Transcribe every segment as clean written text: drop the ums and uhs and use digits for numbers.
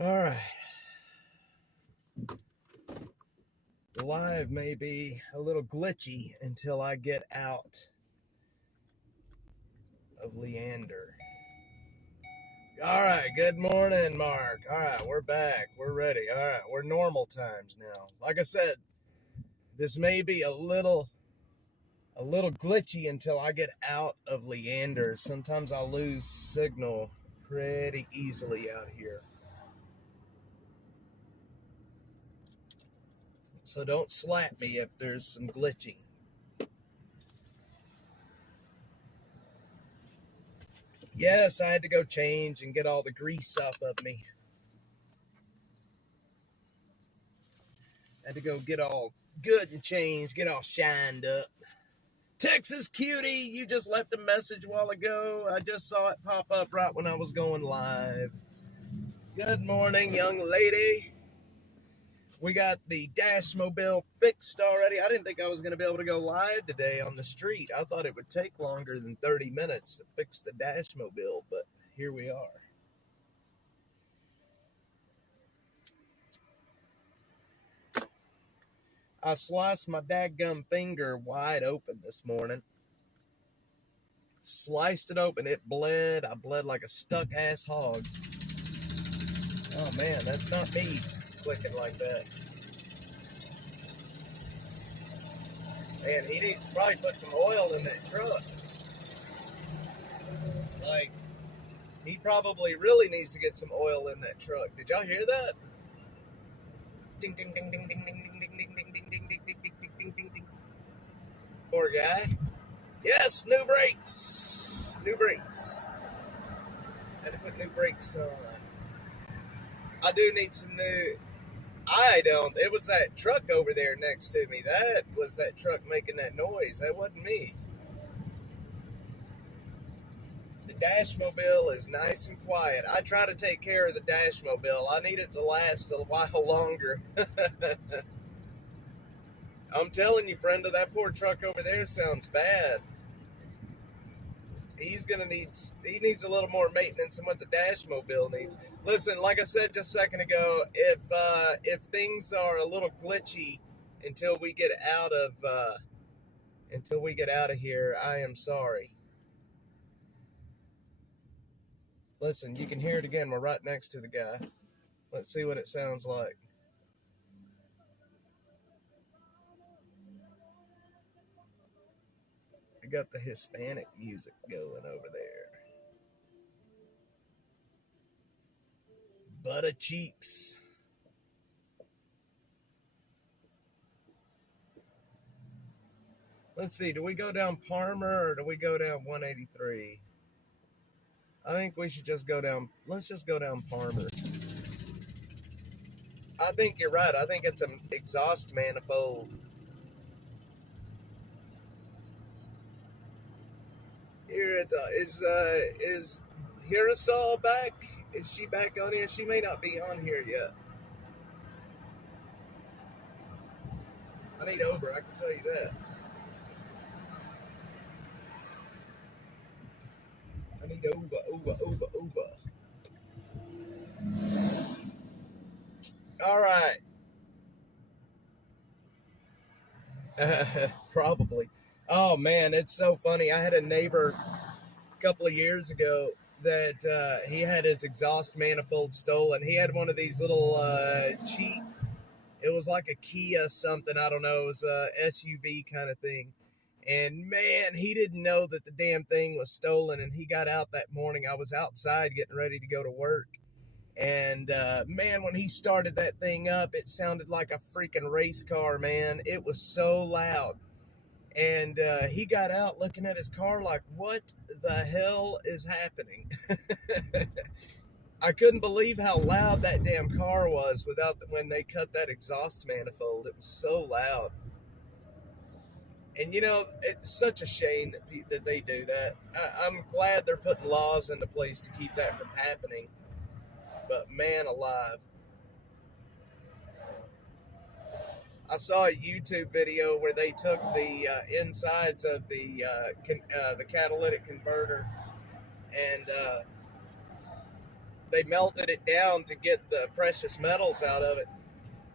All right. The live may be a little glitchy until I get out of Leander. All right. Good morning, Mark. All right. We're back. We're ready. All right. We're normal times now. Like I said, this may be a little glitchy until I get out of Leander. Sometimes I'll lose signal pretty easily out here. So don't slap me if there's some glitching. Yes, I had to go change and get all the grease off of me. Had to go get all good and changed, get all shined up. Texas cutie, you just left a message a while ago. I just saw it pop up right when I was going live. Good morning, young lady. We got the Dashmobile fixed already. I didn't think I was going to be able to go live today on the street. I thought it would take longer than 30 minutes to fix the Dashmobile, but here we are. I sliced my dadgum finger wide open this morning. Sliced it open. It bled. I bled like a stuck-ass hog. Oh, man, that's not me clicking like that. Man, he needs to probably put some oil in that truck. Like, he probably really needs to get some oil in that truck. Did y'all hear that? Ding, ding, ding, ding, ding, ding, ding, ding, ding, ding, ding, ding, ding, ding, ding, ding, ding, ding. Poor guy. Yes, new brakes. New brakes. Had to put new brakes on. I do need some new... I don't. It was that truck over there next to me. That was that truck making that noise. That wasn't me. The Dashmobile is nice and quiet. I try to take care of the Dashmobile. I need it to last a while longer. I'm telling you, Brenda, that poor truck over there sounds bad. He needs a little more maintenance than what the Dashmobile needs. Listen, like I said just a second ago, if things are a little glitchy until we get out of here, I am sorry. Listen, you can hear it again. We're right next to the guy. Let's see what it sounds like. We got the Hispanic music going over there. Butter cheeks. Let's see, do we go down Palmer or do we go down 183? I think we should just go down, let's just go down Palmer. I think you're right. I think it's an exhaust manifold. Here it is Hirasol back? Is she back on here? She may not be on here yet. I need Uber, I can tell you that. I need Uber. All right. Probably. Oh, man, it's so funny. I had a neighbor a couple of years ago that he had his exhaust manifold stolen. He had one of these little cheap, it was like a Kia something, I don't know, it was a SUV kind of thing. And man, he didn't know that the damn thing was stolen, and he got out that morning. I was outside getting ready to go to work. And man, when he started that thing up, it sounded like a freaking race car, man. It was so loud. And he got out looking at his car like, what the hell is happening? I couldn't believe how loud that damn car was when they cut that exhaust manifold. It was so loud. And you know, it's such a shame that they do that. I'm glad they're putting laws into place to keep that from happening. But man alive. I saw a YouTube video where they took the insides of the catalytic converter and they melted it down to get the precious metals out of it.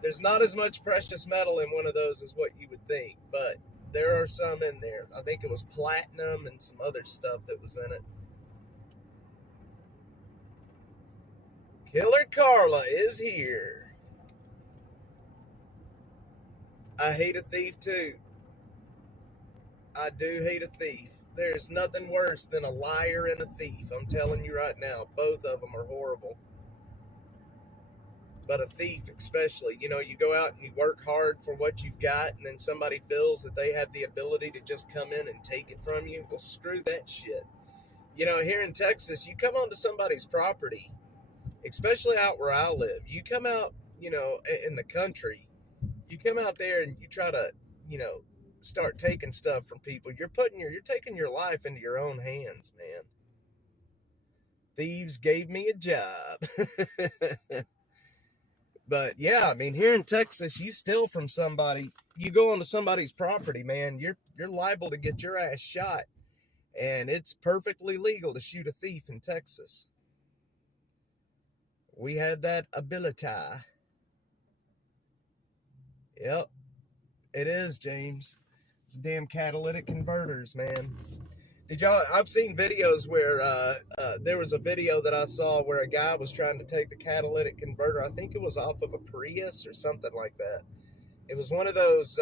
There's not as much precious metal in one of those as what you would think, but there are some in there. I think it was platinum and some other stuff that was in it. Killer Carla is here. I hate a thief too. I do hate a thief. There's nothing worse than a liar and a thief. I'm telling you right now, both of them are horrible. But a thief especially, you know, you go out and you work hard for what you've got, and then somebody feels that they have the ability to just come in and take it from you. Well, screw that shit. You know, here in Texas, you come onto somebody's property, especially out where I live. You come out, you know, in the country, you come out there and you try to, you know, start taking stuff from people. You're taking your life into your own hands, man. Thieves gave me a job. But yeah, I mean, here in Texas, you steal from somebody, you go onto somebody's property, man, you're liable to get your ass shot. And it's perfectly legal to shoot a thief in Texas. We have that ability. Yep, it is, James. It's damn catalytic converters, man. I've seen videos where there was a video that I saw where a guy was trying to take the catalytic converter. I think it was off of a Prius or something like that. It was one of those,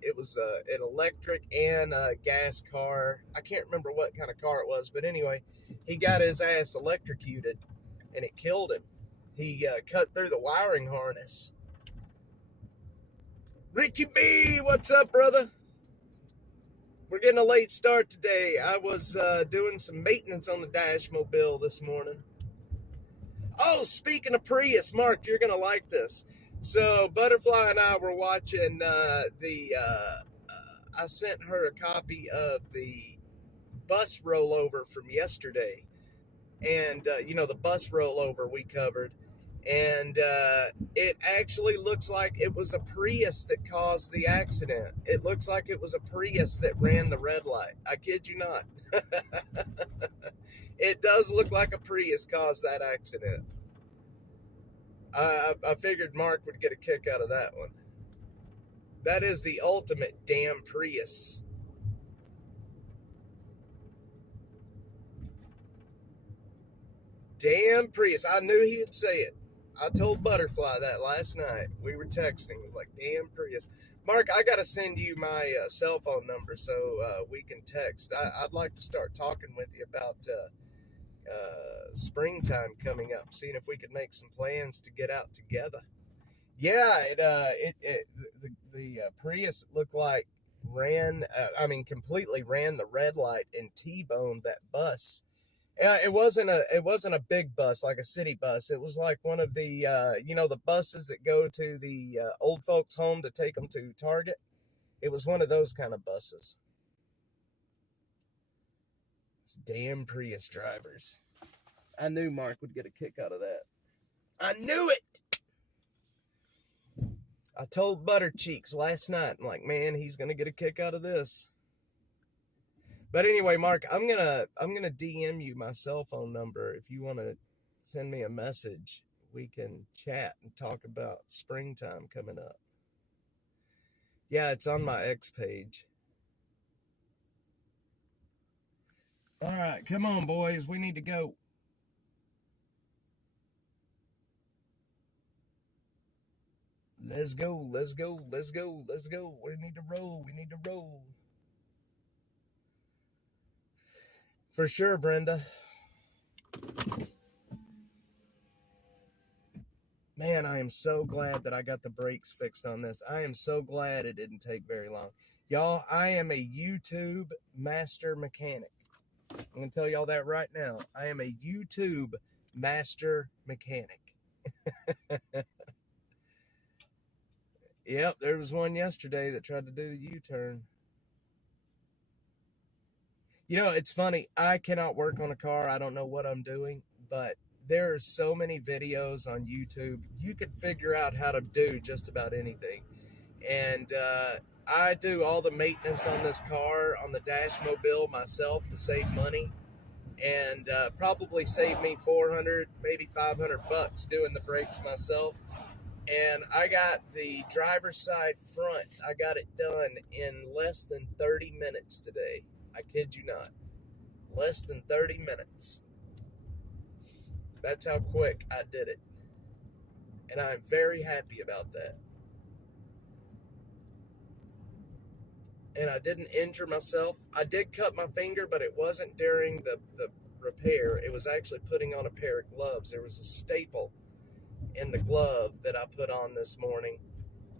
it was an electric and a gas car. I can't remember what kind of car it was, but anyway, he got his ass electrocuted and it killed him. He cut through the wiring harness. Richie B, what's up, brother? We're getting a late start today. I was doing some maintenance on the Dashmobile this morning. Oh, speaking of Prius, Mark, you're going to like this. So, Butterfly and I were watching I sent her a copy of the bus rollover from yesterday. And, you know, the bus rollover we covered. And it actually looks like it was a Prius that caused the accident. It looks like it was a Prius that ran the red light. I kid you not. It does look like a Prius caused that accident. I figured Mark would get a kick out of that one. That is the ultimate damn Prius. Damn Prius. I knew he would say it. I told Butterfly that last night. We were texting. It was like, damn Prius. Mark, I got to send you my cell phone number so we can text. I'd like to start talking with you about springtime coming up, seeing if we could make some plans to get out together. Yeah, the Prius looked like completely ran the red light and T-boned that bus. It wasn't a big bus like a city bus. It was like one of the the buses that go to the old folks' home to take them to Target. It was one of those kind of buses. Damn Prius drivers. I knew Mark would get a kick out of that. I knew it. I told Buttercheeks last night, I'm like, man, he's gonna get a kick out of this. But anyway, Mark, I'm gonna DM you my cell phone number. If you want to send me a message, we can chat and talk about springtime coming up. Yeah, it's on my X page. All right, come on, boys. We need to go. Let's go. Let's go. Let's go. Let's go. We need to roll. We need to roll. For sure, Brenda. Man, I am so glad that I got the brakes fixed on this. I am so glad it didn't take very long. Y'all, I am a YouTube master mechanic. I'm going to tell y'all that right now. I am a YouTube master mechanic. Yep, there was one yesterday that tried to do the U-turn. You know, it's funny. I cannot work on a car. I don't know what I'm doing, but there are so many videos on YouTube. You could figure out how to do just about anything. And I do all the maintenance on this car, on the Dashmobile myself to save money. and probably saved me 400, maybe 500 bucks doing the brakes myself. And I got the driver's side front. I got it done in less than 30 minutes today. I kid you not. Less than 30 minutes. That's how quick I did it. And I'm very happy about that. And I didn't injure myself. I did cut my finger, but it wasn't during the repair. It was actually putting on a pair of gloves. There was a staple in the glove that I put on this morning,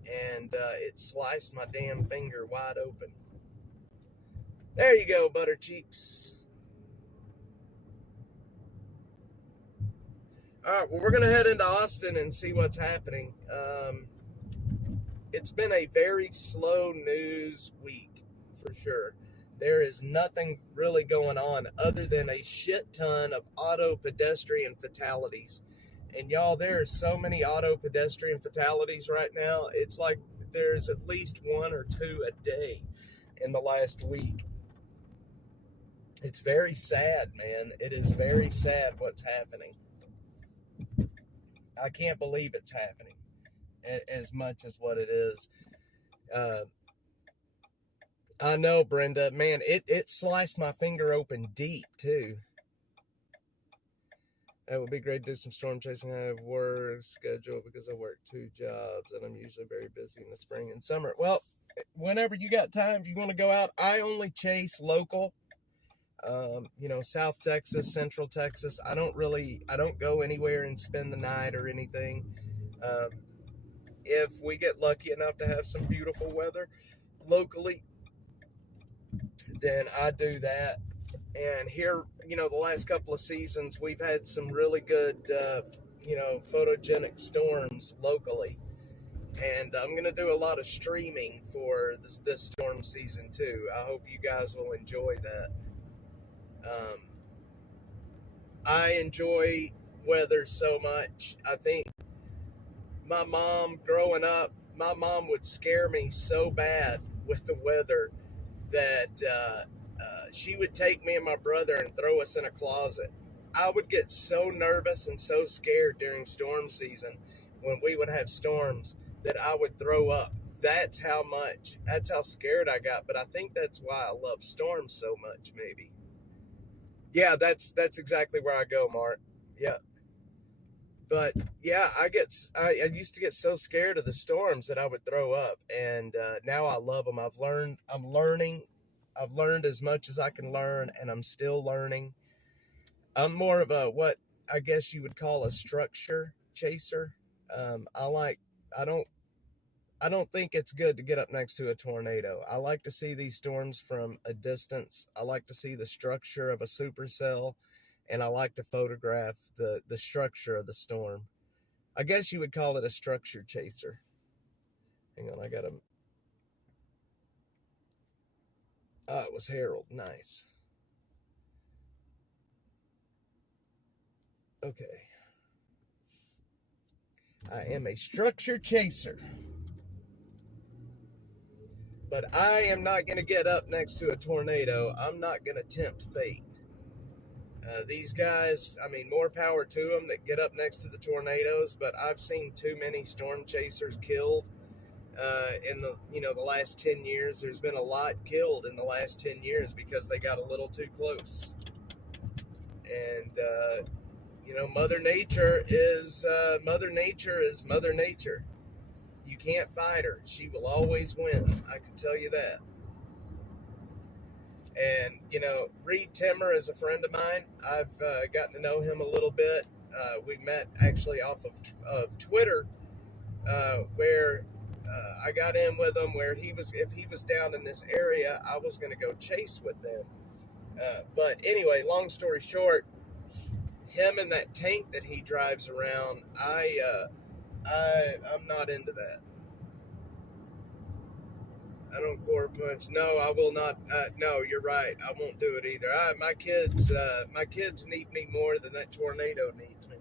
and it sliced my damn finger wide open. There you go, butter cheeks. All right, well, we're going to head into Austin and see what's happening. It's been a very slow news week, for sure. There is nothing really going on other than a shit ton of auto pedestrian fatalities. And y'all, there are so many auto pedestrian fatalities right now. It's like there's at least one or two a day in the last week. It's very sad, man. It is very sad what's happening. I can't believe it's happening as much as what it is. I know, Brenda. Man, it sliced my finger open deep, too. It would be great to do some storm chasing. I have work schedule because I work 2 jobs, and I'm usually very busy in the spring and summer. Well, whenever you got time, if you want to go out, I only chase local. South Texas, Central Texas. I don't go anywhere and spend the night or anything. If we get lucky enough to have some beautiful weather locally, then I do that. And here, the last couple of seasons, we've had some really good, photogenic storms locally. And I'm going to do a lot of streaming for this storm season, too. I hope you guys will enjoy that. I enjoy weather so much. I think my mom, growing up, my mom would scare me so bad with the weather that she would take me and my brother and throw us in a closet. I would get so nervous and so scared during storm season when we would have storms that I would throw up. That's how scared I got. But I think that's why I love storms so much, maybe. Yeah, that's exactly where I go, Mark. Yeah. But yeah, I used to get so scared of the storms that I would throw up, and now I love them. I've learned as much as I can learn, and I'm still learning. I'm more of what I guess you would call a structure chaser. I don't think it's good to get up next to a tornado. I like to see these storms from a distance. I like to see the structure of a supercell, and I like to photograph the structure of the storm. I guess you would call it a structure chaser. Hang on, it was Harold. Nice. Okay. I am a structure chaser. But I am not going to get up next to a tornado. I'm not going to tempt fate. These guys, more power to them that get up next to the tornadoes, but I've seen too many storm chasers killed in the last 10 years. There's been a lot killed in the last 10 years because they got a little too close. And, Mother Nature is Mother Nature. You can't fight her. She will always win. I can tell you that. And, Reed Timmer is a friend of mine. I've gotten to know him a little bit. We met actually off of Twitter, where I got in with him, where if he was down in this area, I was going to go chase with them. But anyway, long story short, him and that tank that he drives around, I'm not into that. I don't quarter punch. No, I will not. No, you're right. I won't do it either. My kids need me more than that tornado needs me.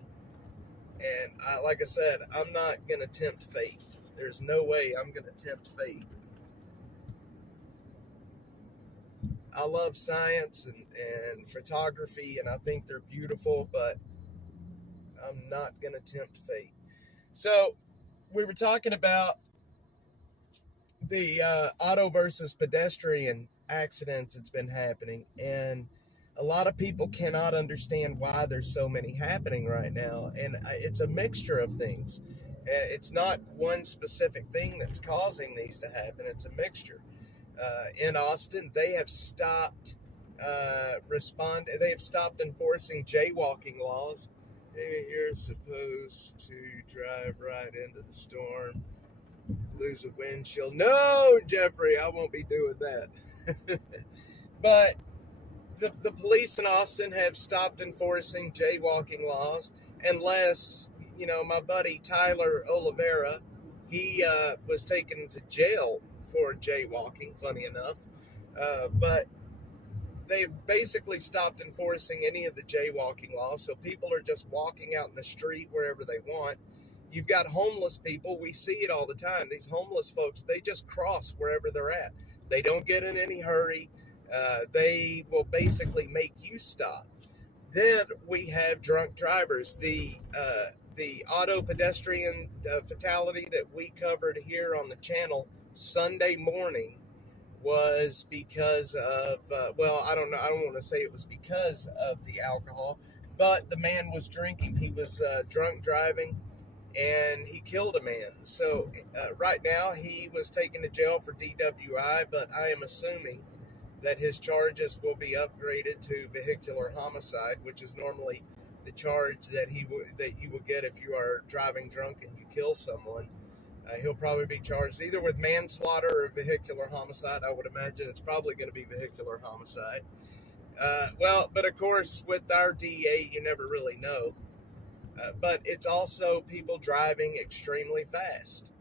And like I said, I'm not gonna tempt fate. There's no way I'm gonna tempt fate. I love science and photography, and I think they're beautiful, but I'm not going to tempt fate. So we were talking about the auto versus pedestrian accidents that's been happening, and a lot of people cannot understand why there's so many happening right now, and it's a mixture of things. It's not one specific thing that's causing these to happen. It's a mixture. In Austin, they have stopped They have stopped enforcing jaywalking laws. You're supposed to drive right into the storm, lose a windshield. No, Jeffrey, I won't be doing that. But the police in Austin have stopped enforcing jaywalking laws unless, my buddy Tyler Oliveira, he was taken to jail for jaywalking, funny enough. But they've basically stopped enforcing any of the jaywalking laws, so people are just walking out in the street wherever they want. You've got homeless people. We see it all the time. These homeless folks, they just cross wherever they're at. They don't get in any hurry. They will basically make you stop. Then we have drunk drivers. The auto pedestrian fatality that we covered here on the channel Sunday morning was because of, I don't know. I don't want to say it was because of the alcohol, but the man was drinking. He was drunk driving, and he killed a man. So right now he was taken to jail for DWI, but I am assuming that his charges will be upgraded to vehicular homicide, which is normally the charge that you will get if you are driving drunk and you kill someone. He'll probably be charged either with manslaughter or vehicular homicide. I would imagine it's probably going to be vehicular homicide. But of course, with our DA, you never really know. But it's also people driving extremely fast.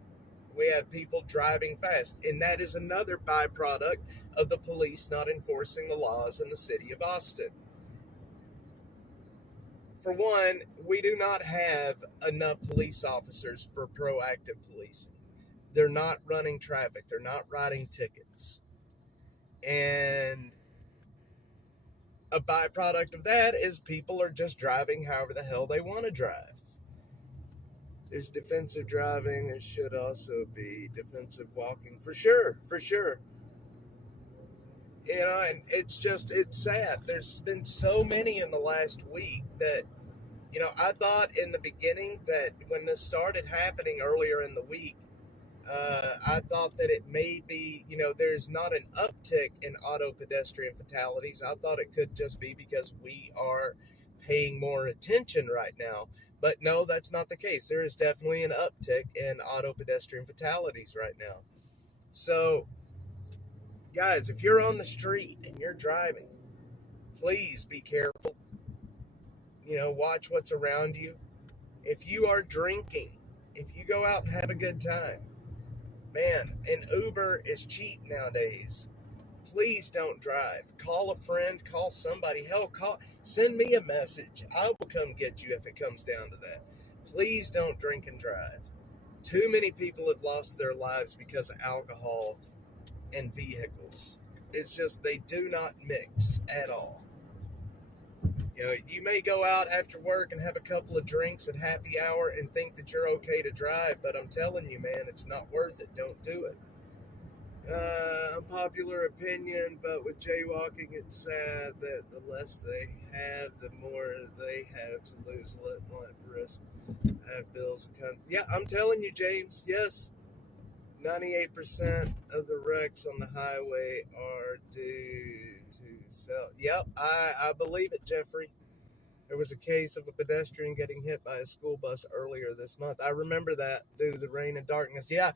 We have people driving fast, and that is another byproduct of the police not enforcing the laws in the city of Austin. For one, we do not have enough police officers for proactive policing. They're not running traffic. They're not writing tickets. And a byproduct of that is people are just driving however the hell they want to drive. There's defensive driving. There should also be defensive walking. For sure. And it's sad. There's been so many in the last week that, I thought in the beginning that when this started happening earlier in the week, I thought that it may be, there's not an uptick in auto pedestrian fatalities. I thought it could just be because we are paying more attention right now. But no, that's not the case. There is definitely an uptick in auto pedestrian fatalities right now. So, guys, if you're on the street and you're driving, please be careful. Watch what's around you. If you are drinking, if you go out and have a good time, man, an Uber is cheap nowadays. Please don't drive. Call a friend, call somebody. Hell, send me a message. I will come get you if it comes down to that. Please don't drink and drive. Too many people have lost their lives because of alcohol and vehicles. It's just they do not mix at all. You may go out after work and have a couple of drinks at happy hour and think that you're okay to drive, but I'm telling you, man, it's not worth it. Don't do it. Unpopular opinion, but with jaywalking, it's sad that the less they have, the more they have to lose. Let risk have bills and kinds. Yeah, I'm telling you, James. Yes, 98% of the wrecks on the highway are due to self. Yep, I believe it, Jeffrey. There was a case of a pedestrian getting hit by a school bus earlier this month. I remember that due to the rain and darkness. Yeah.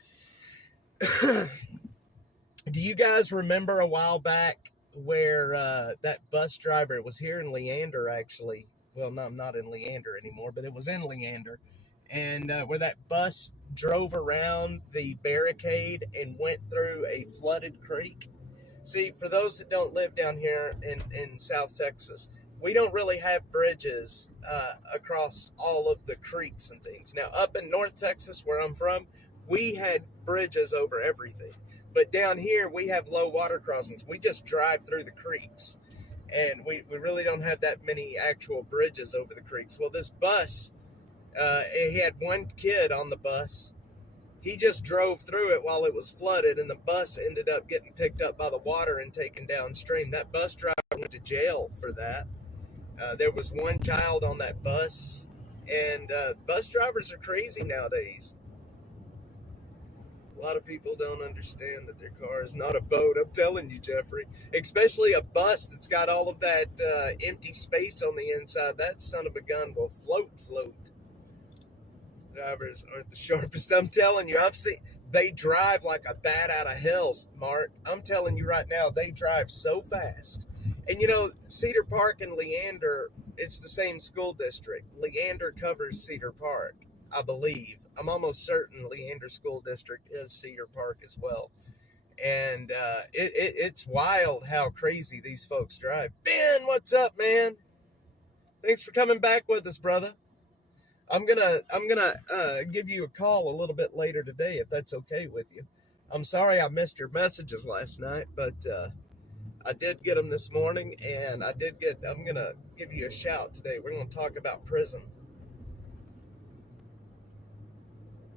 Do you guys remember a while back where that bus driver, it was here in Leander actually, well, no, not in Leander anymore, but it was in Leander, and where that bus drove around the barricade and went through a flooded creek? See, for those that don't live down here in South Texas, we don't really have bridges across all of the creeks and things. Now, up in North Texas, where I'm from, we had bridges over everything. But down here, we have low water crossings. We just drive through the creeks. And we really don't have that many actual bridges over the creeks. Well, this bus, he had one kid on the bus. He just drove through it while it was flooded, and the bus ended up getting picked up by the water and taken downstream. That bus driver went to jail for that. There was one child on that bus, and bus drivers are crazy nowadays. A lot of people don't understand that their car is not a boat. I'm telling you, Jeffrey. Especially a bus that's got all of that empty space on the inside. That son of a gun will float. Drivers aren't the sharpest. I'm telling you, they drive like a bat out of hell, Mark. I'm telling you right now, they drive so fast. And you know, Cedar Park and Leander, it's the same school district. Leander covers Cedar Park, I believe. I'm almost certain Leander School District is Cedar Park as well. And it's wild how crazy these folks drive. Ben, what's up, man? Thanks for coming back with us, brother. I'm gonna give you a call a little bit later today if that's okay with you. I'm sorry I missed your messages last night, but I did get them this morning, and I'm gonna give you a shout today. We're gonna talk about prison.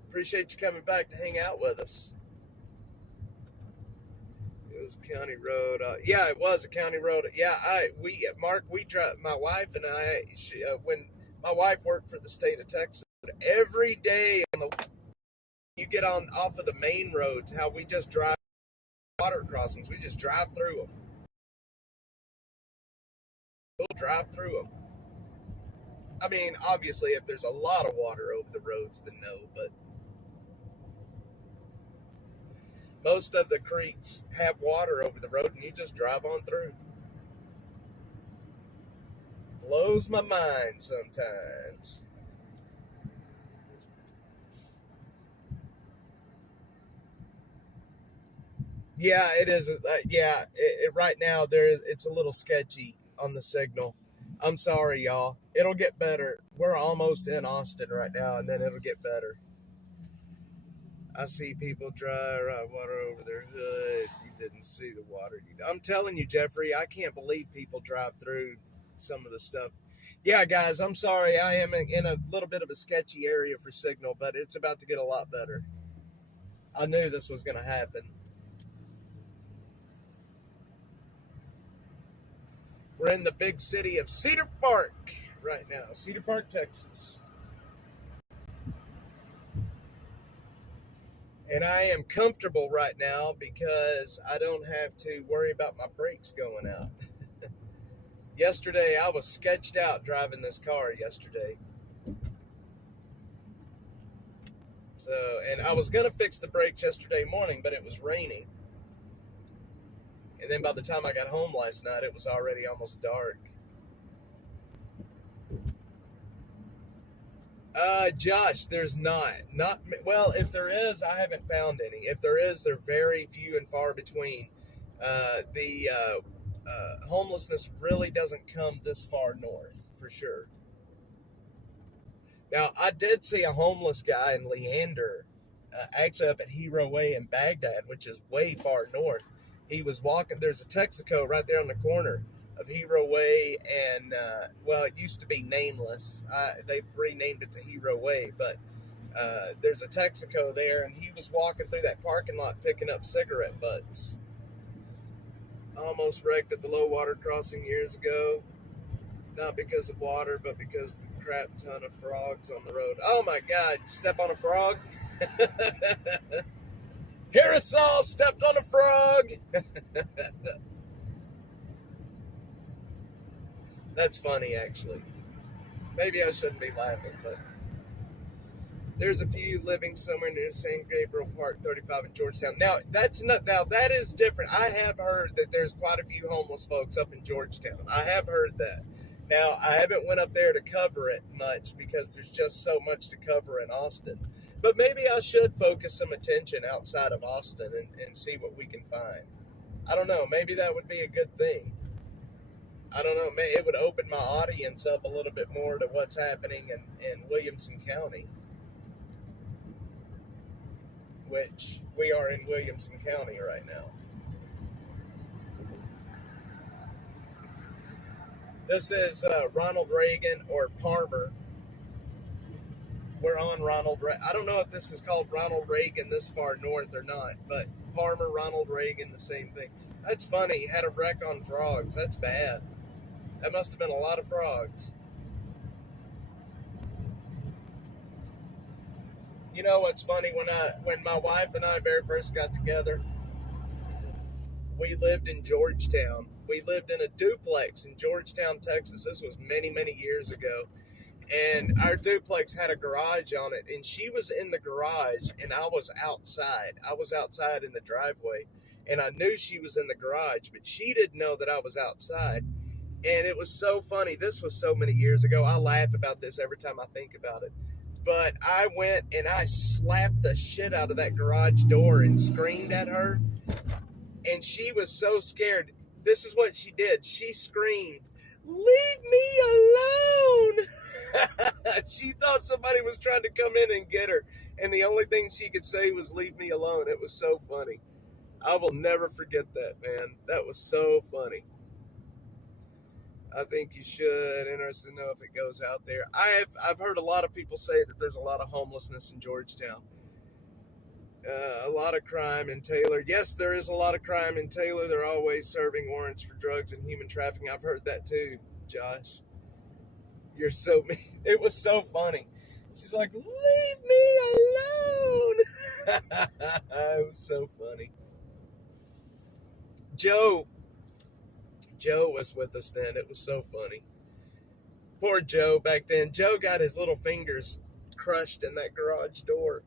Appreciate you coming back to hang out with us. It was a county road. Yeah, it was a county road. Yeah, Mark, we drive. My wife and I. When my wife worked for the state of Texas, every day you get on off of the main roads, how we just drive water crossings. We just drive through them. We'll drive through them. I mean, obviously, if there's a lot of water over the roads, then no, but most of the creeks have water over the road, and you just drive on through. Blows my mind sometimes. Yeah, it is. Right now it's a little sketchy on the signal. I'm sorry, y'all. It'll get better. We're almost in Austin right now, and then it'll get better. I see people dry water over their hood. You didn't see the water. I'm telling you, Jeffrey, I can't believe people drive through some of the stuff. Yeah, guys, I'm sorry. I am in a little bit of a sketchy area for signal, but it's about to get a lot better. I knew this was going to happen. We're in the big city of Cedar Park right now. Cedar Park, Texas. And I am comfortable right now because I don't have to worry about my brakes going out. Yesterday, I was sketched out driving this car yesterday. And I was going to fix the brakes yesterday morning, but it was raining. And then by the time I got home last night, it was already almost dark. Josh, there's not. Well, if there is, I haven't found any. If there is, they're very few and far between. The homelessness really doesn't come this far north, for sure. Now, I did see a homeless guy in Leander, actually up at Hero Way in Baghdad, which is way far north. He was walking. There's a Texaco right there on the corner of Hero Way and, it used to be Nameless. They've renamed it to Hero Way, but there's a Texaco there, and he was walking through that parking lot picking up cigarette butts. Almost wrecked at the low water crossing years ago. Not because of water, but because the crap ton of frogs on the road. Oh my God, step on a frog? Harrisol stepped on a frog! That's funny, actually. Maybe I shouldn't be laughing, but there's a few living somewhere near San Gabriel Park, 35 in Georgetown. Now that is different. I have heard that there's quite a few homeless folks up in Georgetown. I have heard that. Now, I haven't went up there to cover it much because there's just so much to cover in Austin. But maybe I should focus some attention outside of Austin and see what we can find. I don't know. Maybe that would be a good thing. I don't know. Maybe it would open my audience up a little bit more to what's happening in Williamson County. which we are in Williamson County right now. This is Ronald Reagan or Palmer. We're on I don't know if this is called Ronald Reagan this far north or not, but Palmer, Ronald Reagan, the same thing. That's funny. He had a wreck on frogs. That's bad. That must have been a lot of frogs. You know what's funny? When my wife and I very first got together, we lived in Georgetown. We lived in a duplex in Georgetown, Texas. This was many, many years ago. And our duplex had a garage on it. And she was in the garage and I was outside. I was outside in the driveway. And I knew she was in the garage, but she didn't know that I was outside. And it was so funny. This was so many years ago. I laugh about this every time I think about it. But I went and I slapped the shit out of that garage door and screamed at her. And she was so scared. This is what she did. She screamed, "Leave me alone!" She thought somebody was trying to come in and get her. And the only thing she could say was, "Leave me alone." It was so funny. I will never forget that, man. That was so funny. I think you should. Interested to know if it goes out there. I've heard a lot of people say that there's a lot of homelessness in Georgetown. A lot of crime in Taylor. Yes, there is a lot of crime in Taylor. They're always serving warrants for drugs and human trafficking. I've heard that too, Josh. You're so mean. It was so funny. She's like, "Leave me alone." It was so funny. Joe was with us then. It was so funny. Poor Joe back then. Joe got his little fingers crushed in that garage door.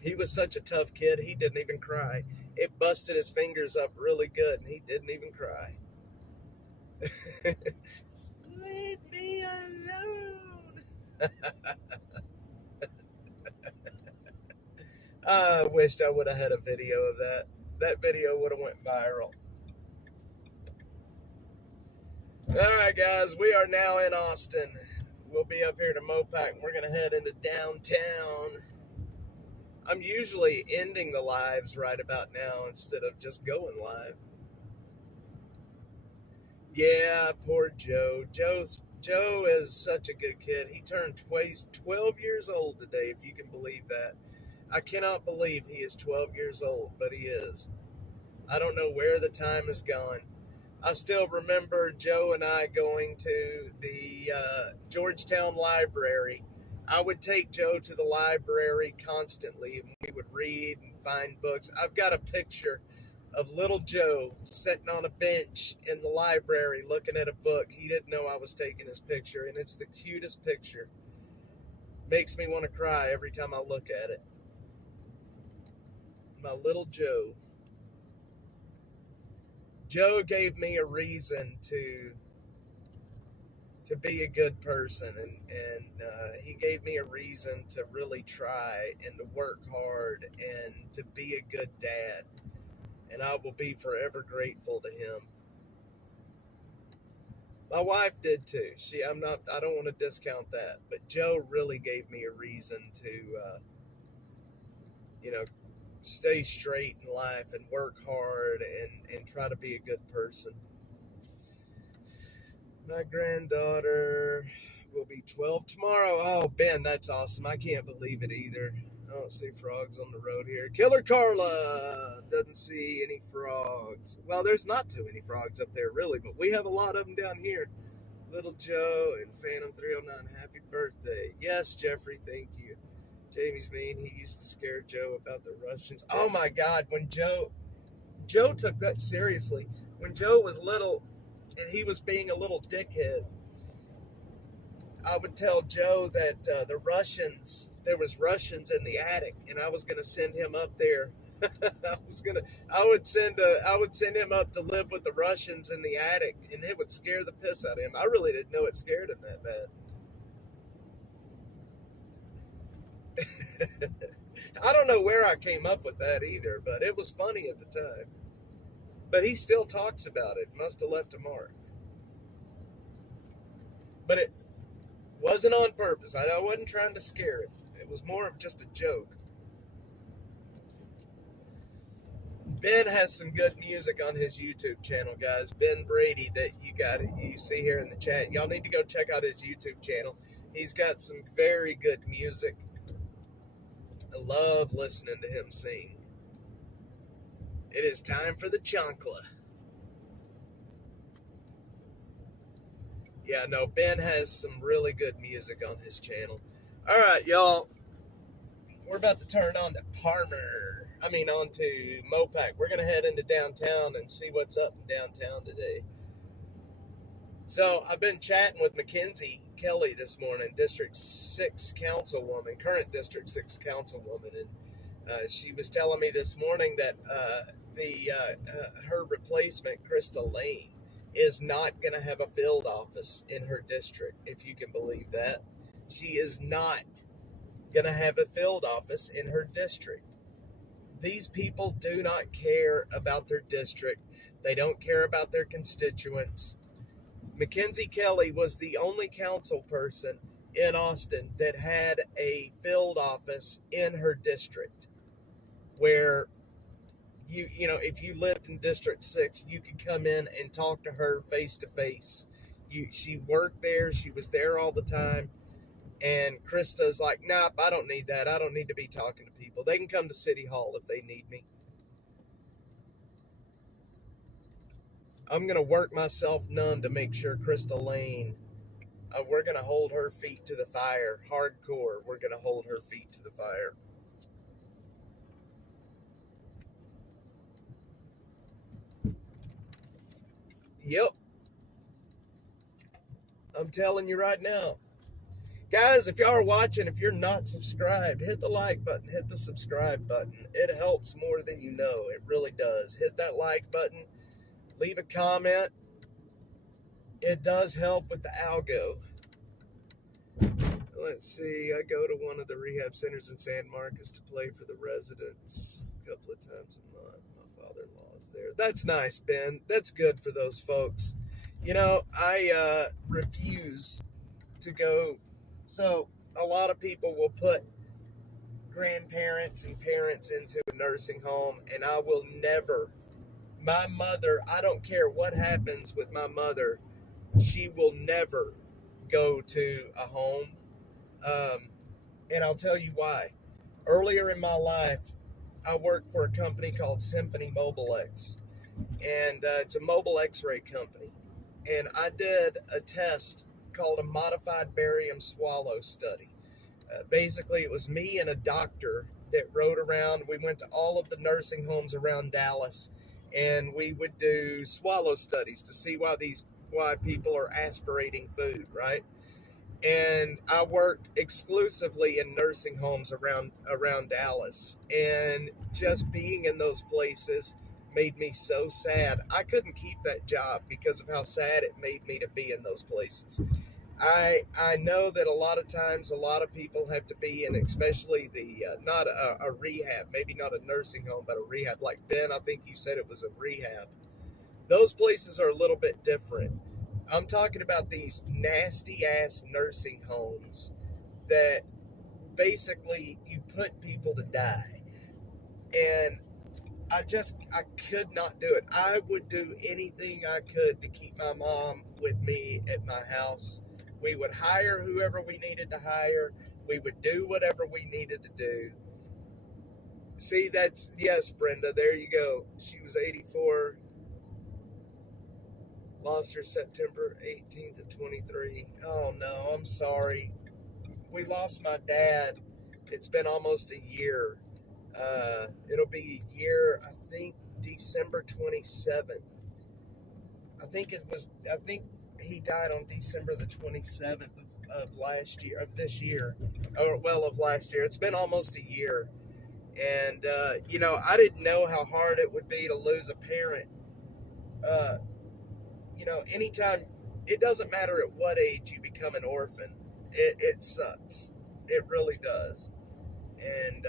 He was such a tough kid, he didn't even cry. It busted his fingers up really good, and he didn't even cry. Leave me alone. I wished I would have had a video of that. That video would have went viral. All right, guys, we are now in Austin. We'll be up here to Mopac, and we're going to head into downtown. I'm usually ending the lives right about now instead of just going live. Yeah, poor Joe. Joe is such a good kid. He turned 12 years old today, if you can believe that. I cannot believe he is 12 years old, but he is. I don't know where the time has gone. I still remember Joe and I going to the Georgetown Library. I would take Joe to the library constantly, and we would read and find books. I've got a picture of little Joe sitting on a bench in the library looking at a book. He didn't know I was taking his picture, and it's the cutest picture. Makes me want to cry every time I look at it. My little Joe. Joe gave me a reason to be a good person, and he gave me a reason to really try and to work hard and to be a good dad, and I will be forever grateful to him. My wife did too. I don't want to discount that, but Joe really gave me a reason to stay straight in life and work hard and try to be a good person. My granddaughter will be 12 tomorrow. Oh, Ben, that's awesome. I can't believe it either. I don't see frogs on the road here. Killer Carla doesn't see any frogs. Well, there's not too many frogs up there, really, but we have a lot of them down here. Little Joe and Phantom 309, happy birthday. Yes, Jeffrey, thank you. Jamie's mean. He used to scare Joe about the Russians. Oh, my God. When Joe took that seriously. When Joe was little, and he was being a little dickhead, I would tell Joe that there was Russians in the attic, and I was going to send him up there. I would send him up to live with the Russians in the attic, and it would scare the piss out of him. I really didn't know it scared him that bad. I don't know where I came up with that either, but it was funny at the time. But he still talks about it. Must have left a mark. But it wasn't on purpose. I wasn't trying to scare it. It was more of just a joke. Ben has some good music on his YouTube channel, guys. Ben Brady, that you see here in the chat. Y'all need to go check out his YouTube channel. He's got some very good music. I love listening to him sing. It is time for the chancla. Yeah, no, Ben has some really good music on his channel. All right, y'all. We're about to turn on to on to Mopac. We're going to head into downtown and see what's up in downtown today. So I've been chatting with Mackenzie Kelly this morning, District 6 Councilwoman, current District 6 Councilwoman, and she was telling me this morning that her replacement, Krista Lane, is not going to have a field office in her district, if you can believe that. She is not going to have a field office in her district. These people do not care about their district. They don't care about their constituents. Mackenzie Kelly was the only council person in Austin that had a field office in her district, where if you lived in District 6, you could come in and talk to her face to face. She worked there. She was there all the time. And Krista's like, nope, I don't need that. I don't need to be talking to people. They can come to City Hall if they need me. I'm going to work myself numb to make sure Krista Lane, we're going to hold her feet to the fire. Hardcore, we're going to hold her feet to the fire. Yep. I'm telling you right now. Guys, if y'all are watching, if you're not subscribed, hit the like button, hit the subscribe button. It helps more than you know. It really does. Hit that like button. Leave a comment. It does help with the algo. Let's see. I go to one of the rehab centers in San Marcos to play for the residents a couple of times a month. My father-in-law is there. That's nice, Ben. That's good for those folks. I refuse to go. So a lot of people will put grandparents and parents into a nursing home, and I will never. My mother, I don't care what happens with my mother, she will never go to a home. And I'll tell you why. Earlier in my life, I worked for a company called Symphony Mobile X, and it's a mobile x-ray company. And I did a test called a modified barium swallow study. Basically, it was me and a doctor that rode around. We went to all of the nursing homes around Dallas, and we would do swallow studies to see why people are aspirating food, right? And I worked exclusively in nursing homes around Dallas, and just being in those places made me so sad. I couldn't keep that job because of how sad it made me to be in those places. I know that a lot of times a lot of people have to be in, especially the not a rehab, maybe not a nursing home, but a rehab. Like Ben, I think you said it was a rehab. Those places are a little bit different. I'm talking about these nasty ass nursing homes that basically you put people to die. And I could not do it. I would do anything I could to keep my mom with me at my house. We would hire whoever we needed to hire. We would do whatever we needed to do. See, yes, Brenda, there you go. She was 84. Lost her September 18th of 23. Oh, no, I'm sorry. We lost my dad. It's been almost a year. It'll be a year, I think, December 27th. I think he died on December the 27th of last year, of this year. Of last year. It's been almost a year. And, I didn't know how hard it would be to lose a parent. Anytime, it doesn't matter at what age you become an orphan. It sucks. It really does. And,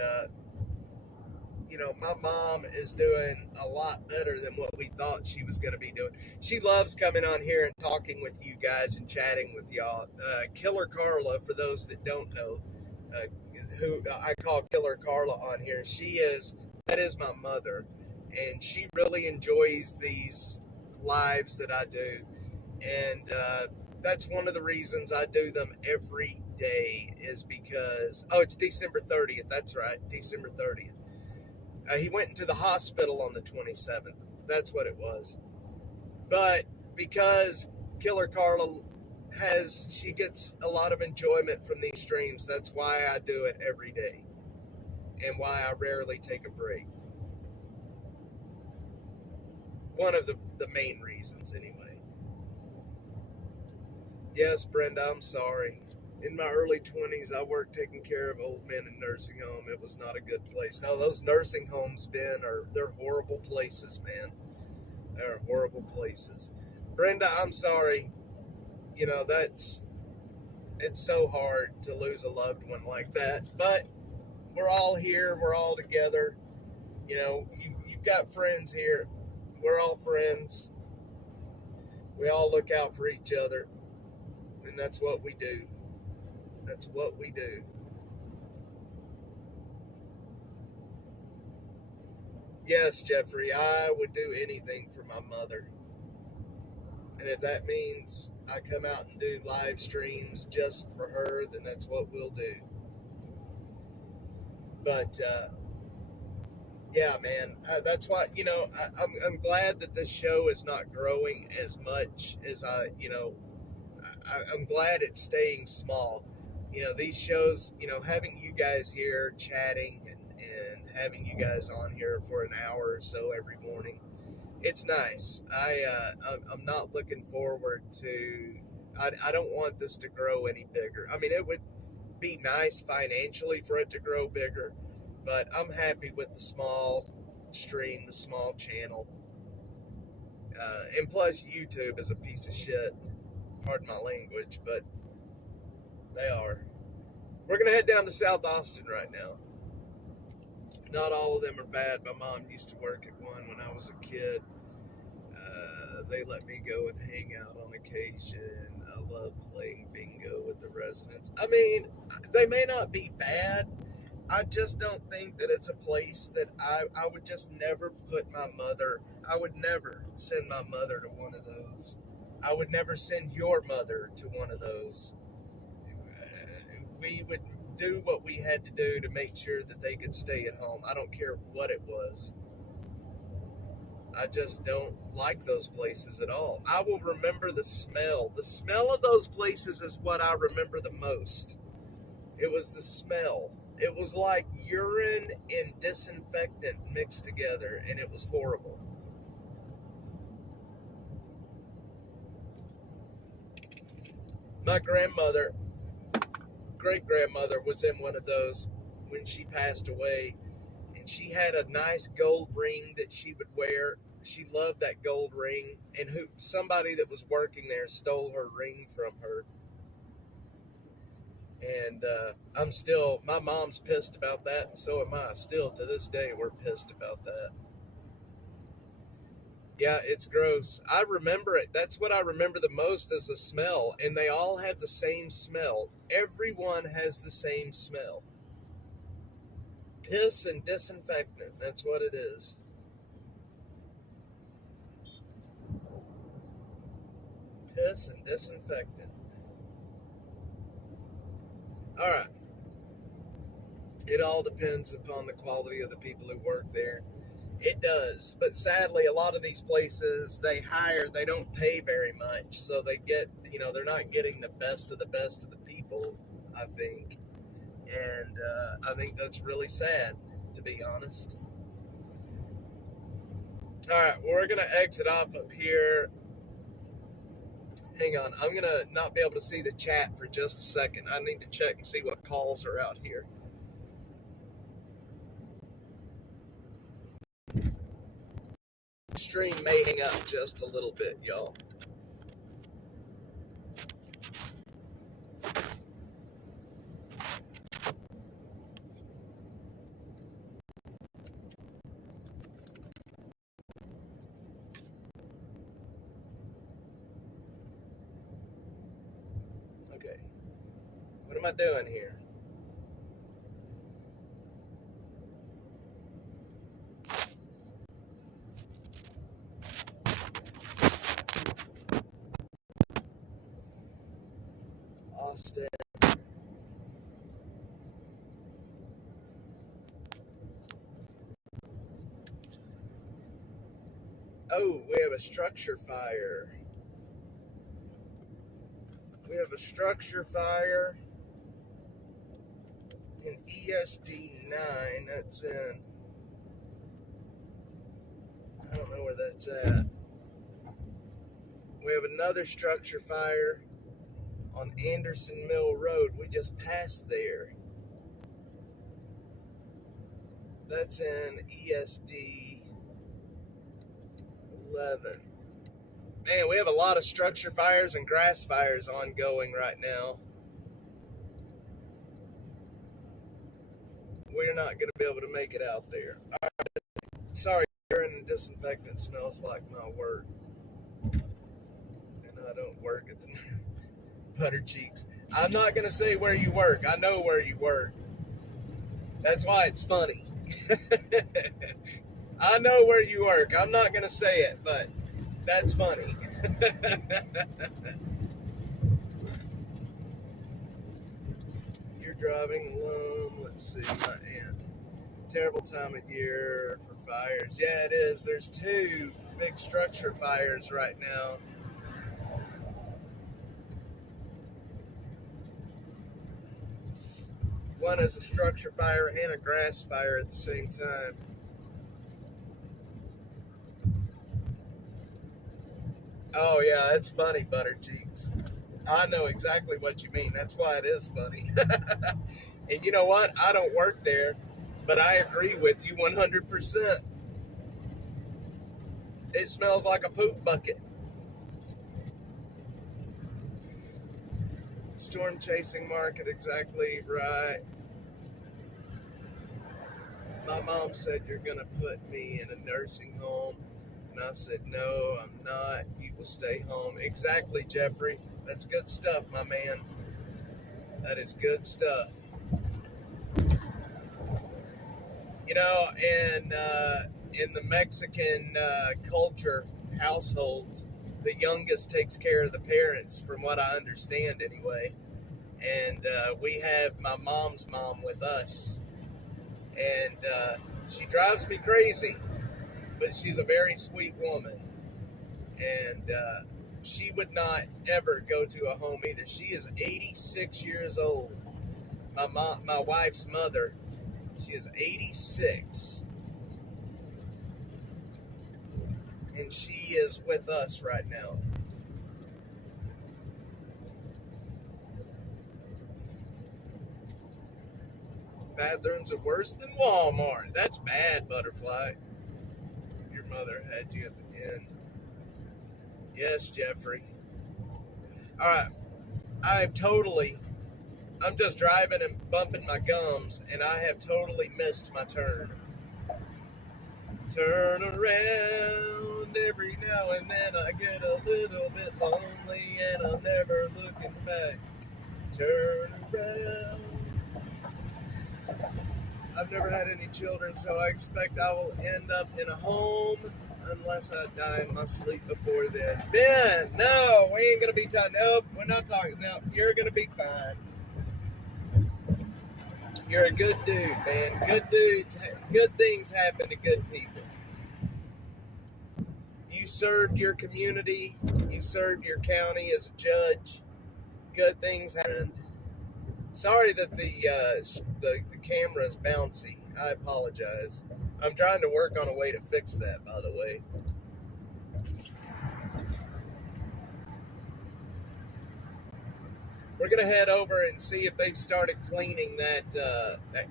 my mom is doing a lot better than what we thought she was going to be doing. She loves coming on here and talking with you guys and chatting with y'all. Killer Carla, for those that don't know, who I call Killer Carla on here, that is my mother. and she really enjoys these lives that I do, and that's one of the reasons I do them every day is because it's December 30th. That's right, December 30th. He went into the hospital on the 27th. That's what it was. But because Killer Carla she gets a lot of enjoyment from these streams. That's why I do it every day and why I rarely take a break. One of the main reasons, anyway. Yes, Brenda, I'm sorry. In my early 20s, I worked taking care of old men in nursing home. It was not a good place. No, those nursing homes, Ben, they're horrible places, man. They're horrible places. Brenda, I'm sorry. You know, it's so hard to lose a loved one like that. But we're all here. We're all together. You know, you've got friends here. We're all friends. We all look out for each other. And that's what we do. That's what we do. Yes, Jeffrey, I would do anything for my mother. And if that means I come out and do live streams just for her, then that's what we'll do. But, yeah, man, that's why, you know, I'm glad that this show is not growing as much as I'm glad it's staying small. You know, these shows, you know, having you guys here chatting and having you guys on here for an hour or so every morning, it's nice. I'm not looking forward to. I don't want this to grow any bigger. I mean, it would be nice financially for it to grow bigger, but I'm happy with the small stream, the small channel. And plus, YouTube is a piece of shit. Pardon my language, but they are. We're going to head down to South Austin right now. Not all of them are bad. My mom used to work at one when I was a kid. They let me go and hang out on occasion. I love playing bingo with the residents. I mean, they may not be bad. I just don't think that it's a place that I would just never put my mother. I would never send my mother to one of those. I would never send your mother to one of those. We would do what we had to do to make sure that they could stay at home. I don't care what it was. I just don't like those places at all. I will remember the smell. The smell of those places is what I remember the most. It was the smell. It was like urine and disinfectant mixed together, and it was horrible. My grandmother, great-grandmother, was in one of those when she passed away, and she had a nice gold ring that she would wear. She loved that gold ring, and somebody that was working there stole her ring from her. And my mom's pissed about that, and so am I. Still, to this day, we're pissed about that. Yeah, it's gross. I remember it. That's what I remember the most is the smell, and they all have the same smell. Everyone has the same smell. Piss and disinfectant, that's what it is. Piss and disinfectant. All right. It all depends upon the quality of the people who work there. It does. But sadly, a lot of these places, they don't pay very much. So they get, they're not getting the best of the people, I think. And I think that's really sad, to be honest. All right, we're going to exit off up here. Hang on, I'm going to not be able to see the chat for just a second. I need to check and see what calls are out here. Stream may hang up just a little bit, y'all. Okay. What am I doing here? Oh, we have a structure fire. We have a structure fire in ESD 9. That's in, I don't know where that's at. We have another structure fire on Anderson Mill Road. We just passed there. That's in ESD 11. Man, we have a lot of structure fires and grass fires ongoing right now. We're not going to be able to make it out there. All right. Sorry, urine disinfectant smells like my work. And I don't work at the Butter Cheeks. I'm not going to say where you work. I know where you work. That's why it's funny. I know where you work. I'm not going to say it, but that's funny. You're driving alone. Let's see, my aunt. Terrible time of year for fires. Yeah, it is. There's two big structure fires right now. One is a structure fire and a grass fire at the same time. Oh yeah, it's funny, Butter Cheeks. I know exactly what you mean. That's why it is funny. And you know what? I don't work there, but I agree with you 100%. It smells like a poop bucket. Storm chasing market, exactly right. My mom said you're going to put me in a nursing home. And I said, no, I'm not. You will stay home. Exactly, Jeffrey. That's good stuff, my man. That is good stuff. You know, in the Mexican culture, households, the youngest takes care of the parents, from what I understand anyway. And we have my mom's mom with us. And she drives me crazy, but she's a very sweet woman. And she would not ever go to a home either. She is 86 years old. My wife's mother, she is 86. And she is with us right now. Bathrooms are worse than Walmart. That's bad, Butterfly. Your mother had you at the end. Yes, Jeffrey. All right. I'm just driving and bumping my gums, and I have totally missed my turn. Turn around every now and then. I get a little bit lonely, and I'm never looking back. Turn around. I've never had any children, so I expect I will end up in a home unless I die in my sleep before then. Ben, no, we ain't going to be talking. Nope, we're not talking. No, you're going to be fine. You're a good dude, man. Good dudes. Good things happen to good people. You served your community. You served your county as a judge. Good things happened. Sorry that the camera is bouncy. I apologize. I'm trying to work on a way to fix that, by the way. We're gonna head over and see if they've started cleaning that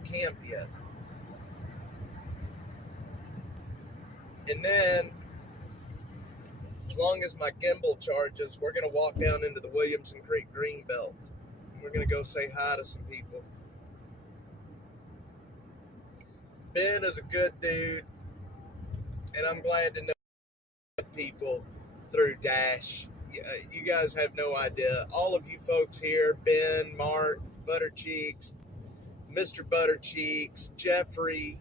camp yet. And then, as long as my gimbal charges, we're gonna walk down into the Williamson Creek Greenbelt. We're gonna go say hi to some people. Ben is a good dude, and I'm glad to know people through Dash. You guys have no idea. All of you folks here, Ben, Mark, Buttercheeks, Mr. Buttercheeks, Jeffrey,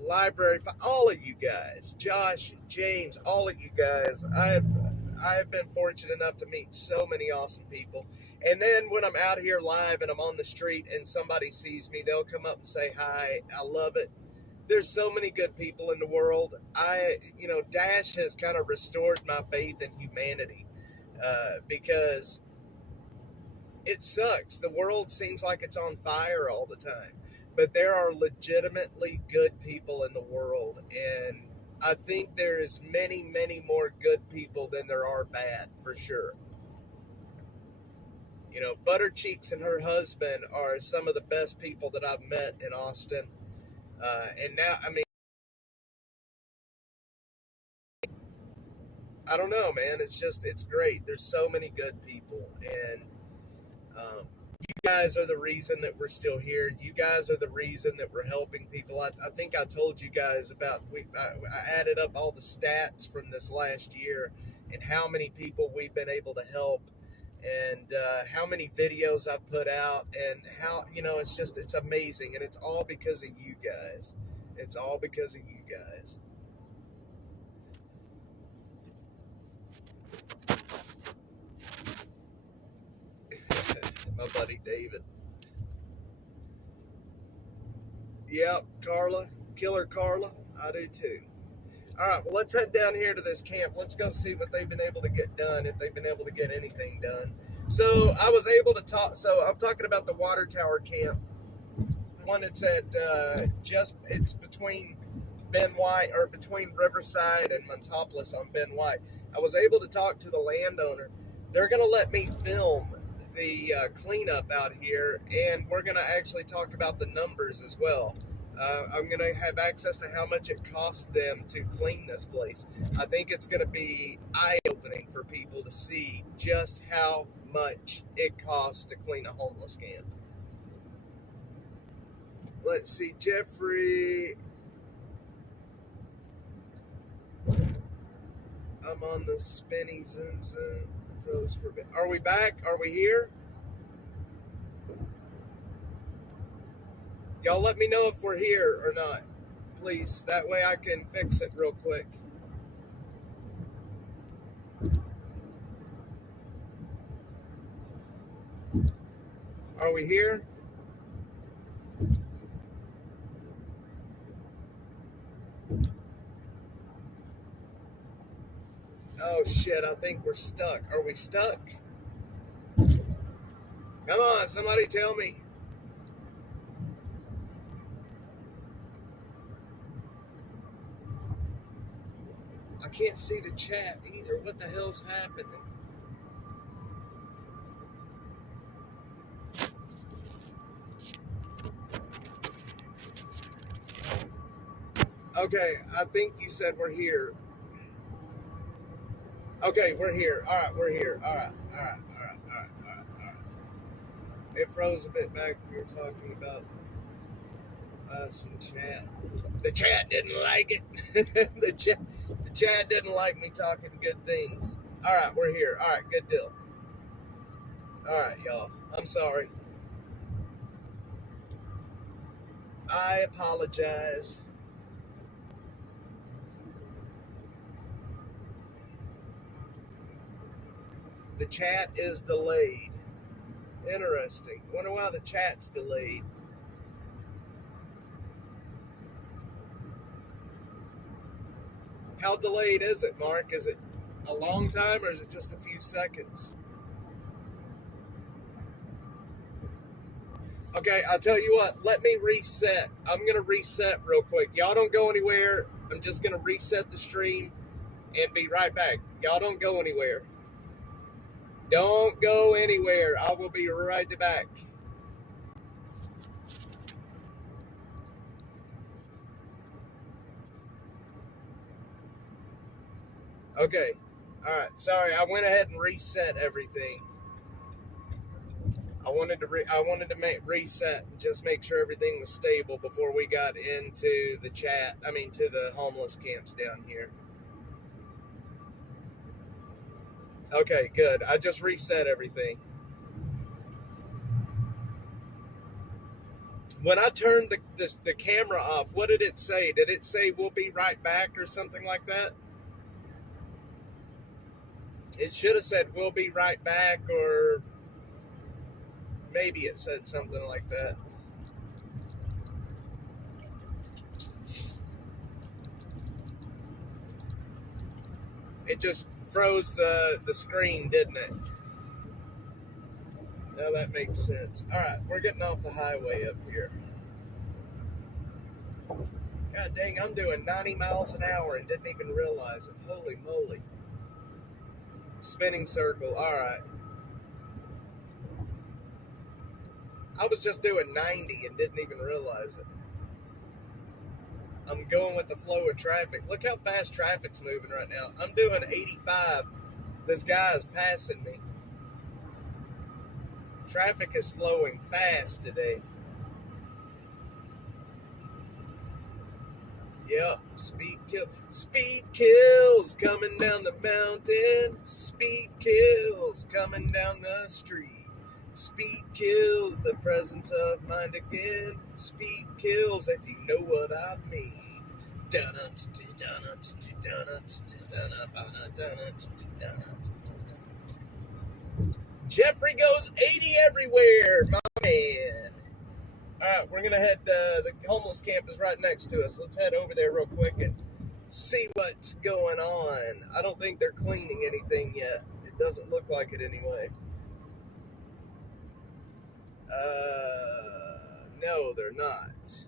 Library, all of you guys, Josh, James, all of you guys. I have been fortunate enough to meet so many awesome people. And then when I'm out here live and I'm on the street and somebody sees me, they'll come up and say hi. I love it. there's so many good people in the world. Dash has kind of restored my faith in humanity, because it sucks. The world seems like it's on fire all the time, but there are legitimately good people in the world, and I think there is many, many more good people than there are bad, for sure. Butter Cheeks and her husband are some of the best people that I've met in Austin. And now, I mean, I don't know, man. It's great. There's so many good people, and you guys are the reason that we're still here. You guys are the reason that we're helping people. I think I told you guys about I added up all the stats from this last year and how many people we've been able to help, and how many videos I've put out, and how it's amazing, and it's all because of you guys. It's all because of you guys. My buddy David. Yep, Carla, killer Carla. I do too. All right, well, let's head down here to this camp. Let's go see what they've been able to get done, if they've been able to get anything done. So I was able to talk. So I'm talking about the water tower camp, one that's at it's between Ben White, or between Riverside and Montopolis on Ben White. I was able to talk to the landowner. They're going to let me film the cleanup out here, and we're going to actually talk about the numbers as well. I'm going to have access to how much it costs them to clean this place. I think it's going to be eye-opening for people to see just how much it costs to clean a homeless camp. Let's see, Jeffrey. I'm on the spinny zoom. Froze for a bit. Are we back? Are we here? Y'all let me know if we're here or not, please. That way I can fix it real quick. Are we here? Oh shit, I think we're stuck. Are we stuck? Come on, somebody tell me. I can't see the chat either. What the hell's happening? Okay, I think you said we're here. Okay, we're here. All right, we're here. All right. It froze a bit back when we were talking about us in chat. The chat didn't like it. the chat didn't like me talking good things. All right, we're here. All right, good deal. All right, y'all. I'm sorry. I apologize. The chat is delayed. Interesting. Wonder why the chat's delayed. How delayed is it, Mark? Is it a long time, or is it just a few seconds? Okay, I'll tell you what. Let me reset. I'm going to reset real quick. Y'all don't go anywhere. I'm just going to reset the stream and be right back. Y'all don't go anywhere. Don't go anywhere. I will be right back. Okay. All right. Sorry, I went ahead and reset everything. I wanted to reset and just make sure everything was stable before we got into the chat. I mean, to the homeless camps down here. Okay, good. I just reset everything. When I turned the camera off, what did it say? Did it say we'll be right back or something like that? It should have said we'll be right back, or maybe it said something like that. It just froze the screen, didn't it? Now that makes sense. All right, we're getting off the highway up here. God dang, I'm doing 90 miles an hour and didn't even realize it. Holy moly. Spinning circle. All right. I was just doing 90 and didn't even realize it. I'm going with the flow of traffic. Look how fast traffic's moving right now. I'm doing 85. This guy is passing me. Traffic is flowing fast today. Yep, speed kills coming down the mountain. Speed kills coming down the street. Speed kills the presence of mind again. Speed kills if you know what I mean. Jeffrey goes 80 everywhere, my man. Alright, we're gonna head, the homeless camp is right next to us. Let's head over there real quick and see what's going on. I don't think they're cleaning anything yet. It doesn't look like it anyway. No, they're not.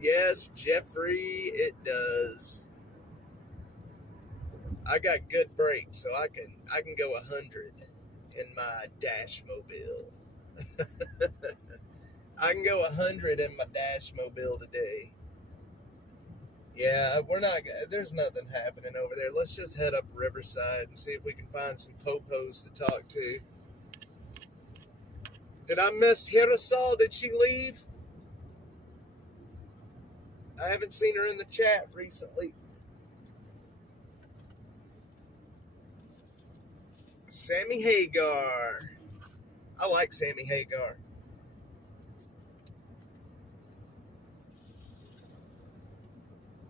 Yes, Jeffrey, it does. I got good brakes, so I can go 100 in my dash mobile. I can go 100 in my dash mobile today. Yeah, there's nothing happening over there. Let's just head up Riverside and see if we can find some popos to talk to. Did I miss Hirasol? Did she leave? I haven't seen her in the chat recently. Sammy Hagar. I like Sammy Hagar.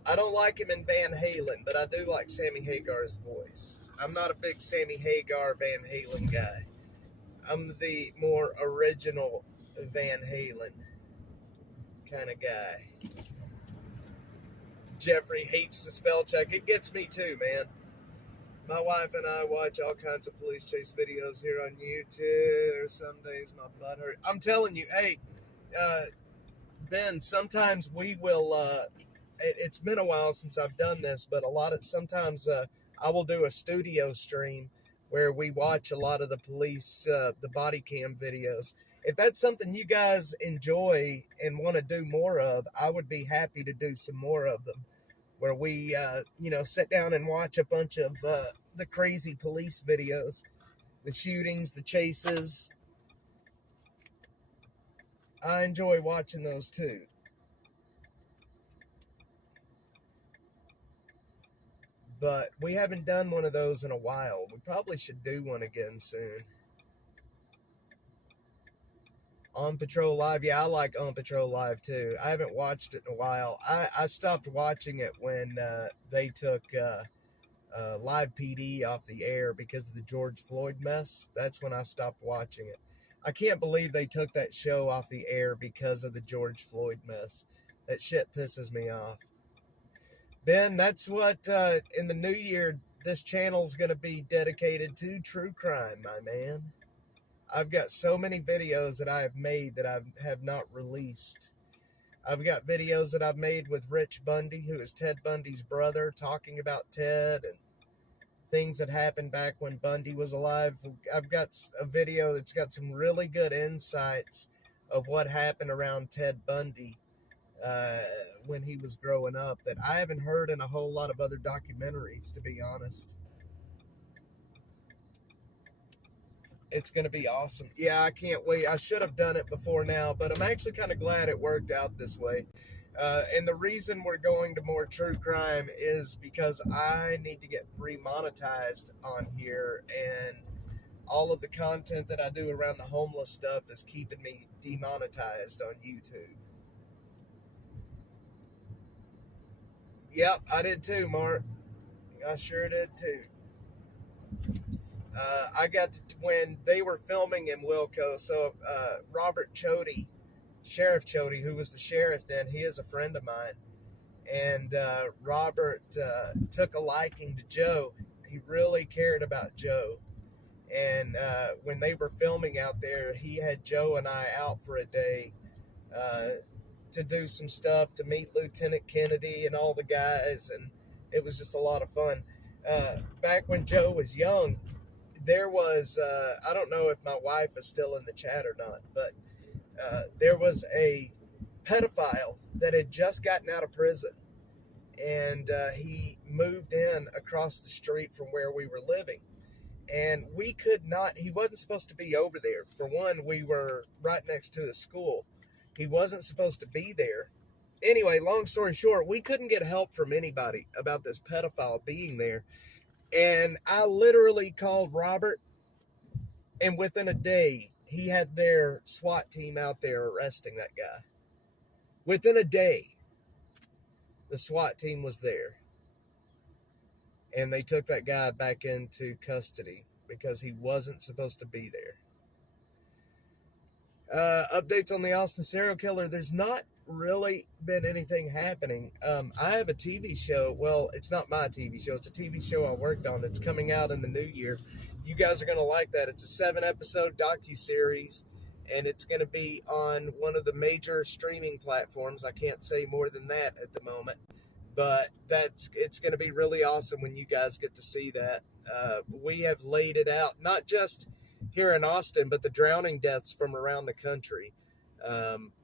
I don't like him in Van Halen, but I do like Sammy Hagar's voice. I'm not a big Sammy Hagar Van Halen guy. I'm the more original Van Halen kind of guy. Jeffrey hates the spell check. It gets me too, man. My wife and I watch all kinds of police chase videos here on YouTube. There's some days my butt hurt. I'm telling you, hey, Ben, sometimes we will, it's been a while since I've done this, but sometimes I will do a studio stream where we watch a lot of the police, the body cam videos. If that's something you guys enjoy and want to do more of, I would be happy to do some more of them, where we, sit down and watch a bunch of the crazy police videos, the shootings, the chases. I enjoy watching those too. But we haven't done one of those in a while. We probably should do one again soon. On Patrol Live. Yeah, I like On Patrol Live too. I haven't watched it in a while. I stopped watching it when they took Live PD off the air because of the George Floyd mess. That's when I stopped watching it. I can't believe they took that show off the air because of the George Floyd mess. That shit pisses me off. Ben, that's what, in the new year, this channel's going to be dedicated to true crime, my man. I've got so many videos that I have made that I have not released. I've got videos that I've made with Rich Bundy, who is Ted Bundy's brother, talking about Ted and things that happened back when Bundy was alive. I've got a video that's got some really good insights of what happened around Ted Bundy when he was growing up that I haven't heard in a whole lot of other documentaries, to be honest. It's going to be awesome. Yeah, I can't wait. I should have done it before now, but I'm actually kind of glad it worked out this way. And the reason we're going to more true crime is because I need to get remonetized on here, and all of the content that I do around the homeless stuff is keeping me demonetized on YouTube. Yep, I did too, Mark. I sure did too. I got to, when they were filming in Wilco, so Robert Chody, Sheriff Chody, who was the sheriff then, he is a friend of mine. and Robert took a liking to Joe. He really cared about Joe. And when they were filming out there, he had Joe and I out for a day uh, to do some stuff, to meet Lieutenant Kennedy and all the guys, and it was just a lot of fun. Back when Joe was young, there was, I don't know if my wife is still in the chat or not, but there was a pedophile that had just gotten out of prison, and he moved in across the street from where we were living. And we could not, he wasn't supposed to be over there. For one, we were right next to a school. He wasn't supposed to be there. Anyway, long story short, we couldn't get help from anybody about this pedophile being there. And I literally called Robert, and within a day, he had their SWAT team out there arresting that guy. Within a day, the SWAT team was there. And they took that guy back into custody because he wasn't supposed to be there. Updates on the Austin serial killer. There's not really been anything happening. I have a TV show. Well, it's not my TV show. It's a TV show I worked on that's coming out in the new year. You guys are going to like that. It's a 7-episode docuseries, and it's going to be on one of the major streaming platforms. I can't say more than that at the moment. But it's going to be really awesome when you guys get to see that. We have laid it out, not just here in Austin, but the drowning deaths from around the country.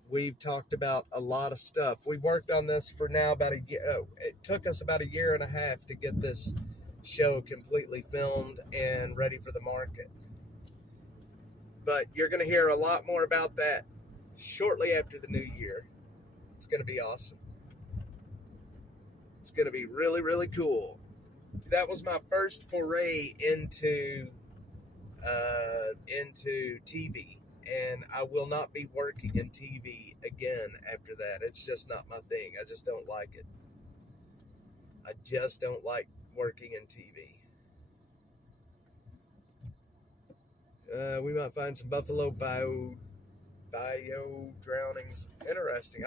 We've talked about a lot of stuff. We've worked on this for now about a year. It took us about a year and a half to get this show completely filmed and ready for the market. But you're going to hear a lot more about that shortly after the new year. It's going to be awesome. It's going to be really, really cool. That was my first foray into TV, and I will not be working in TV again after that. It's just not my thing. I just don't like it. I just don't like working in TV. We might find some buffalo bio drownings. Interesting.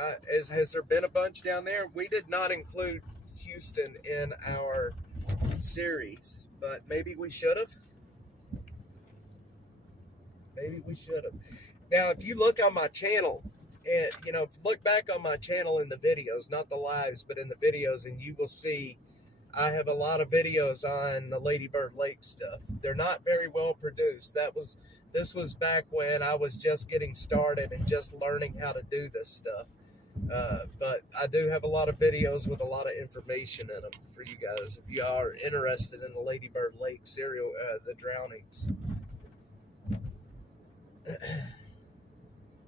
Has there been a bunch down there? We did not include Houston in our series, but maybe we should have. Maybe we should have. Now, if you look on my channel, and look back on my channel in the videos, not the lives, but in the videos, and you will see I have a lot of videos on the Lady Bird Lake stuff. They're not very well produced. This was back when I was just getting started and just learning how to do this stuff. But I do have a lot of videos with a lot of information in them for you guys if you are interested in the Lady Bird Lake serial, the drownings.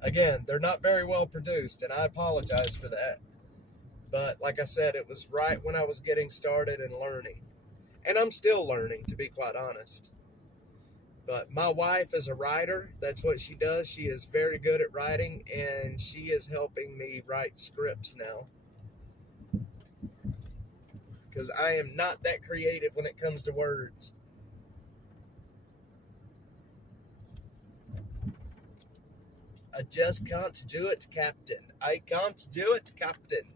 Again, they're not very well produced, and I apologize for that. But like I said, it was right when I was getting started and learning. And I'm still learning, to be quite honest. But my wife is a writer. That's what she does. She is very good at writing, and she is helping me write scripts now. Because I am not that creative when it comes to words. I just can't do it, Captain. I can't do it, Captain.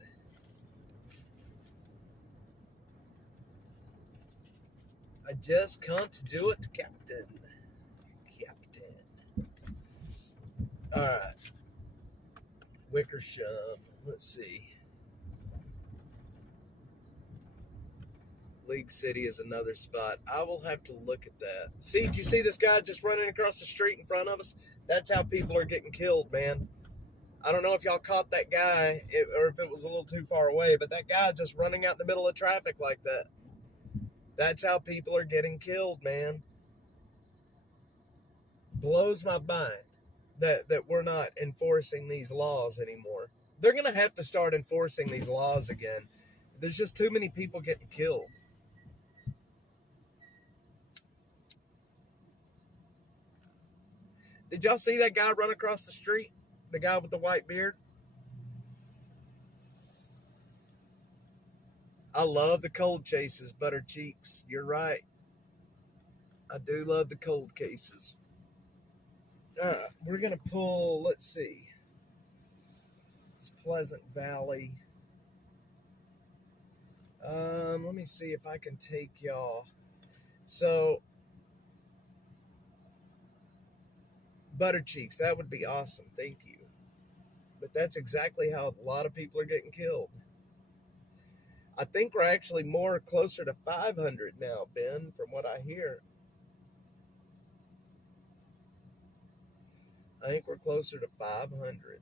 I just can't do it, Captain. Alright. Wickersham. Let's see. League City is another spot. I will have to look at that. See, did you see this guy just running across the street in front of us? That's how people are getting killed, man. I don't know if y'all caught that guy or if it was a little too far away, but that guy just running out in the middle of traffic like that. That's how people are getting killed, man. Blows my mind that we're not enforcing these laws anymore. They're going to have to start enforcing these laws again. There's just too many people getting killed. Did y'all see that guy run across the street? The guy with the white beard? I love the cold chases, butter cheeks. You're right. I do love the cold cases. We're going to pull, let's see. It's Pleasant Valley. Let me see if I can take y'all. So, butter cheeks, that would be awesome. Thank you. But that's exactly how a lot of people are getting killed. I think we're actually more closer to 500 now, Ben, from what I hear. I think we're closer to 500.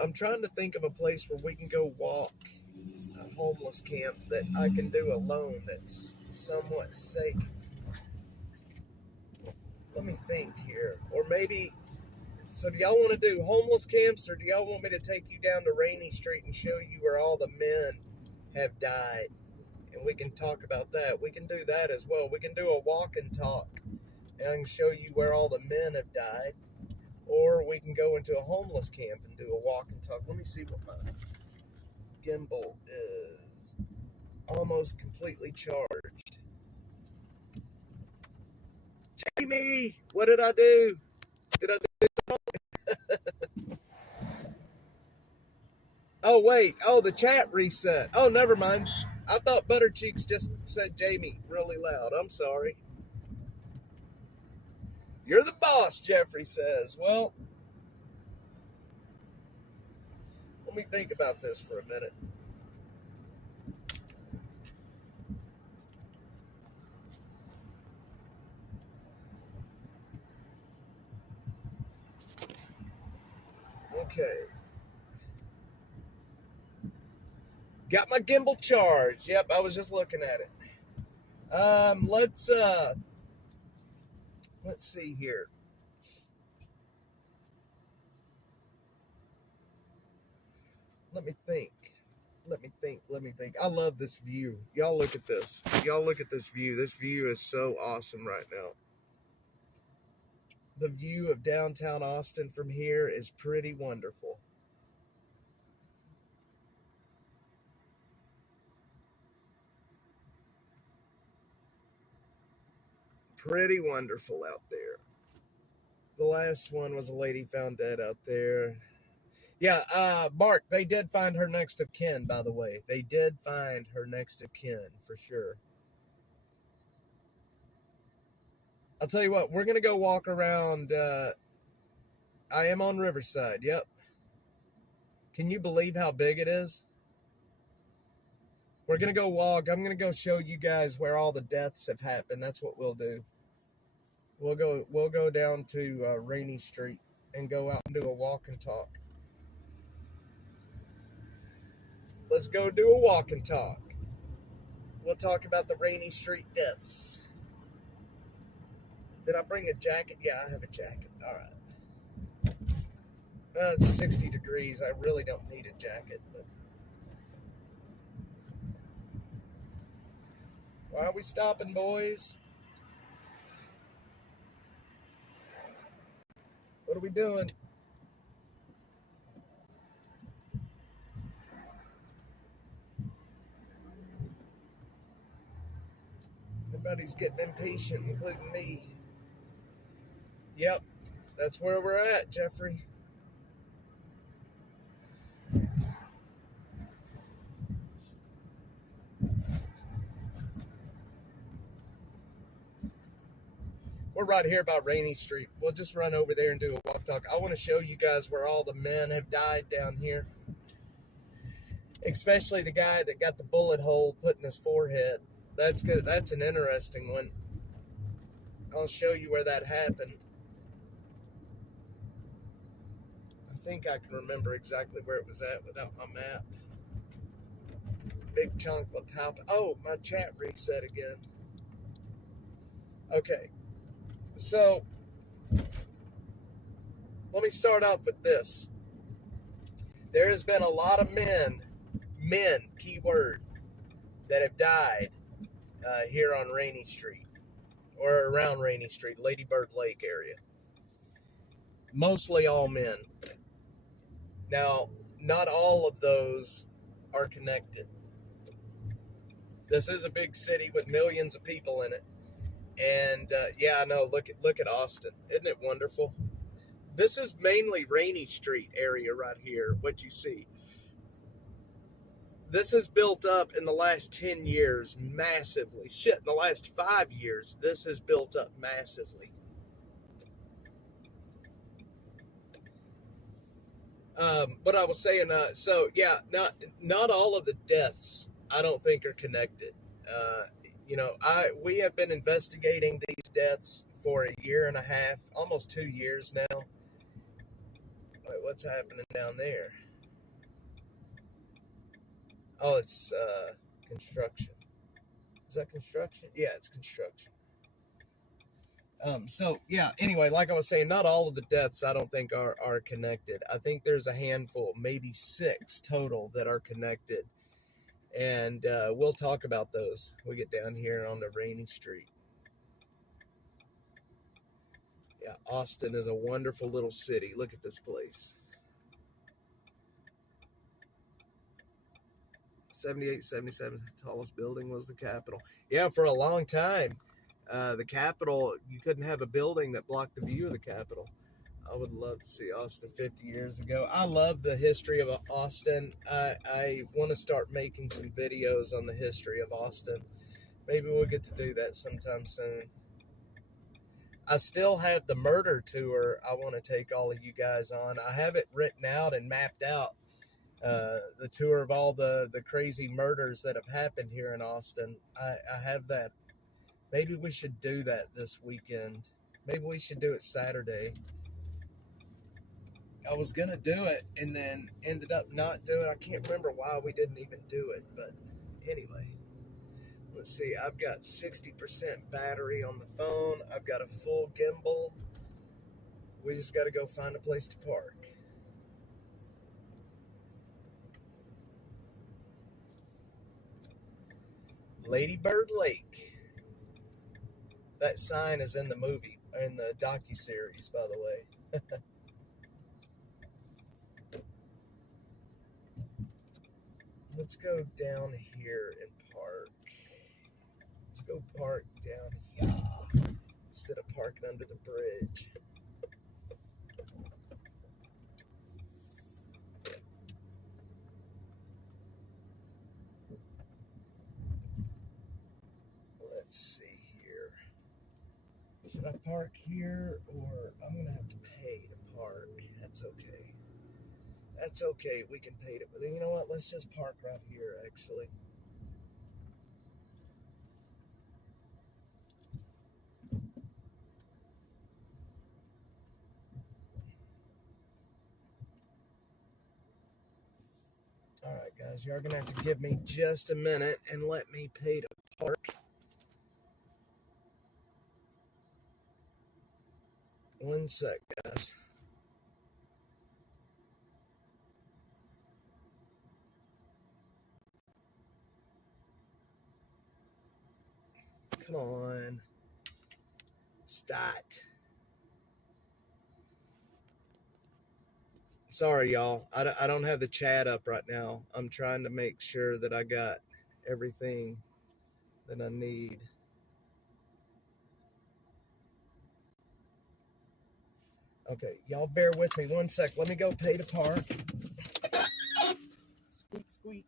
I'm trying to think of a place where we can go walk, a homeless camp that I can do alone that's somewhat safe. Let me think here. Or maybe, so do y'all want to do homeless camps, or do y'all want me to take you down to Rainy Street and show you where all the men have died? And we can talk about that. We can do that as well. We can do a walk and talk, and I can show you where all the men have died. Or we can go into a homeless camp and do a walk and talk. Let me see what my gimbal is. Almost completely charged. Jamie, what did I do? Did I do something? Oh, wait. Oh, the chat reset. Oh, never mind. I thought Butter Cheeks just said Jamie really loud. I'm sorry. You're the boss, Jeffrey says. Well, let me think about this for a minute. Okay. Got my gimbal charged. Yep, I was just looking at it. Let's see here. Let me think. I love this view. Y'all look at this. Y'all look at this view. This view is so awesome right now. The view of downtown Austin from here is pretty wonderful. Pretty wonderful out there. The last one was a lady found dead out there. Yeah, Mark, they did find her next of kin, by the way. They did find her next of kin, for sure. I'll tell you what, we're going to go walk around. I am on Riverside, yep. Can you believe how big it is? We're going to go walk. I'm going to go show you guys where all the deaths have happened. That's what we'll do. We'll go down to Rainy Street and go out and do a walk and talk. Let's go do a walk and talk. We'll talk about the Rainy Street deaths. Did I bring a jacket? Yeah, I have a jacket. All right. It's 60 degrees. I really don't need a jacket. But why are we stopping, boys? What are we doing? Everybody's getting impatient, including me. Yep, that's where we're at, Jeffrey. We're right here by Rainy Street. We'll just run over there and do a walk talk. I want to show you guys where all the men have died down here. Especially the guy that got the bullet hole put in his forehead. That's good. That's an interesting one. I'll show you where that happened. I think I can remember exactly where it was at without my map. Big chunk of palp. Oh, my chat reset again. Okay. So, let me start off with this. There has been a lot of men, keyword, that have died here on Rainy Street, or around Rainy Street, Lady Bird Lake area. Mostly all men. Now, not all of those are connected. This is a big city with millions of people in it. And yeah, I know, look at Austin. Isn't it wonderful? This is mainly Rainy Street area right here, what you see. This has built up in the last 10 years massively. Shit, in the last 5 years, this has built up massively. But I was saying, so yeah, not all of the deaths I don't think are connected. Uh, we have been investigating these deaths for a year and a half, almost 2 years now. Wait, what's happening down there? Oh, it's construction. Is that construction? Yeah, it's construction. So yeah. Anyway, like I was saying, not all of the deaths I don't think are connected. I think there's a handful, maybe six total, that are connected, and we'll talk about those when we get down here on the rainy street. Yeah, Austin is a wonderful little city. Look at this place. 78, 77, tallest building was the Capitol. Yeah, for a long time, the Capitol, you couldn't have a building that blocked the view of the Capitol. I would love to see Austin 50 years ago. I love the history of Austin. I want to start making some videos on the history of Austin. Maybe we'll get to do that sometime soon. I still have the murder tour I want to take all of you guys on. I have it written out and mapped out, the tour of all the crazy murders that have happened here in Austin. I have that. Maybe we should do that this weekend. Maybe we should do it Saturday. I was gonna do it and then ended up not doing it. I can't remember why we didn't even do it, but anyway. Let's see, I've got 60% battery on the phone. I've got a full gimbal. We just got to go find a place to park. Ladybird Lake. That sign is in the movie, in the docu-series, by the way. Let's go down here and park. Let's go park down here instead of parking under the bridge. Let's see here. Should I park here, or I'm going to have to pay to park? That's okay. That's okay. We can pay it. But you know what? Let's just park right here, actually. All right, guys. You're going to have to give me just a minute and let me pay to park. One sec, guys. Come on. Start. Sorry, y'all. I don't have the chat up right now. I'm trying to make sure that I got everything that I need. Okay, y'all bear with me one sec. Let me go pay to park. Squeak, squeak.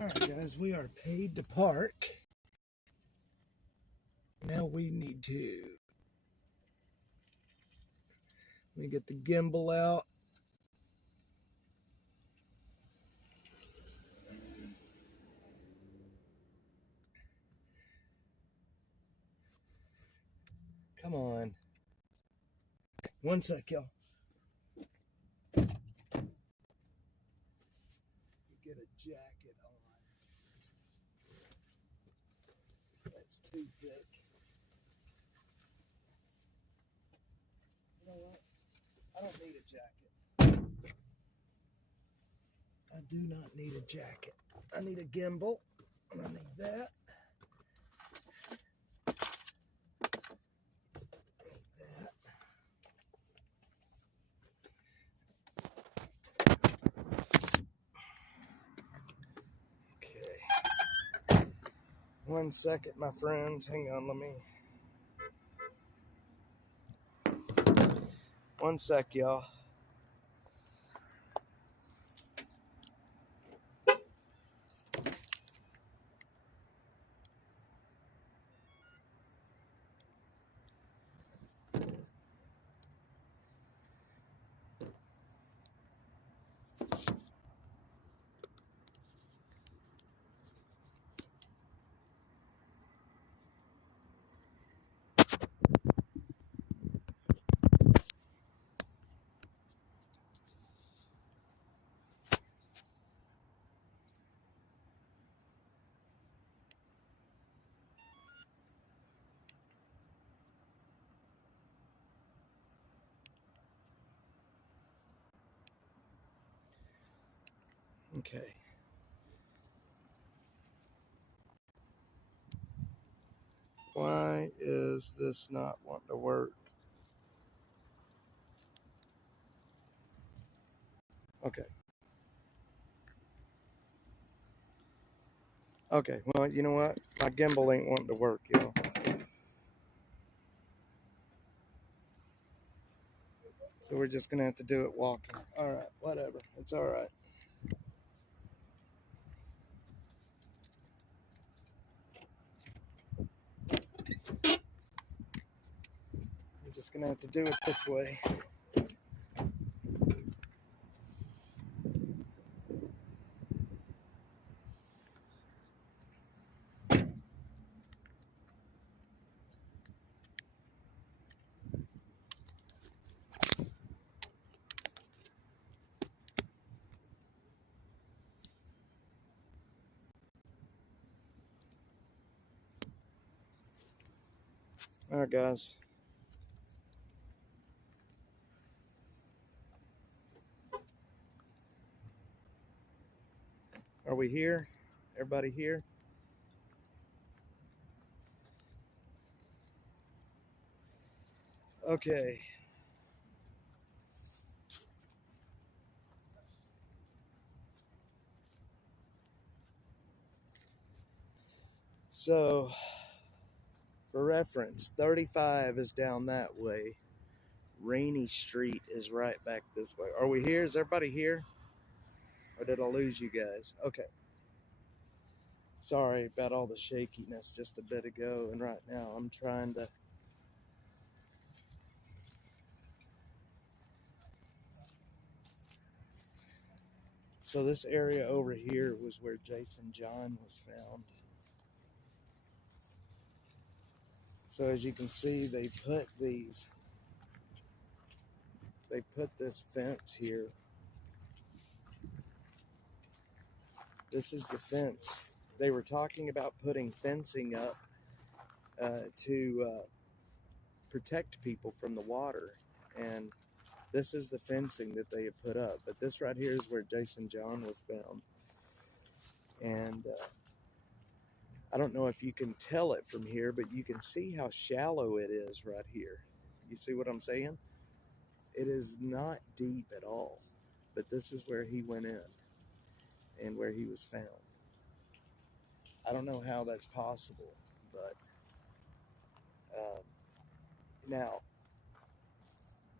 Alright guys, we are paid to park. Now we need to let me get the gimbal out. Come on. One sec, y'all. Get a jacket on. That's too thick. You know what? I don't need a jacket. I do not need a jacket. I need a gimbal. And I need that. Okay. 1 second, my friends. Hang on, let me. 1 sec, y'all. Okay. Why is this not wanting to work? Okay. Okay, well, you know what? My gimbal ain't wanting to work, y'all. So we're just going to have to do it walking. All right, whatever. It's all right. We're just going to have to do it this way. All right, guys. Are we here? Everybody here? Okay. So, for reference, 35 is down that way. Rainy Street is right back this way. Are we here? Is everybody here? Or did I lose you guys? Okay. Sorry about all the shakiness just a bit ago. And right now I'm trying to. So this area over here was where Jason John was found. So as you can see, they put this fence here. This is the fence. They were talking about putting fencing up to protect people from the water. And this is the fencing that they had put up. But this right here is where Jason John was found. And I don't know if you can tell it from here, but you can see how shallow it is right here. You see what I'm saying? It is not deep at all. But this is where he went in and where he was found. I don't know how that's possible, but now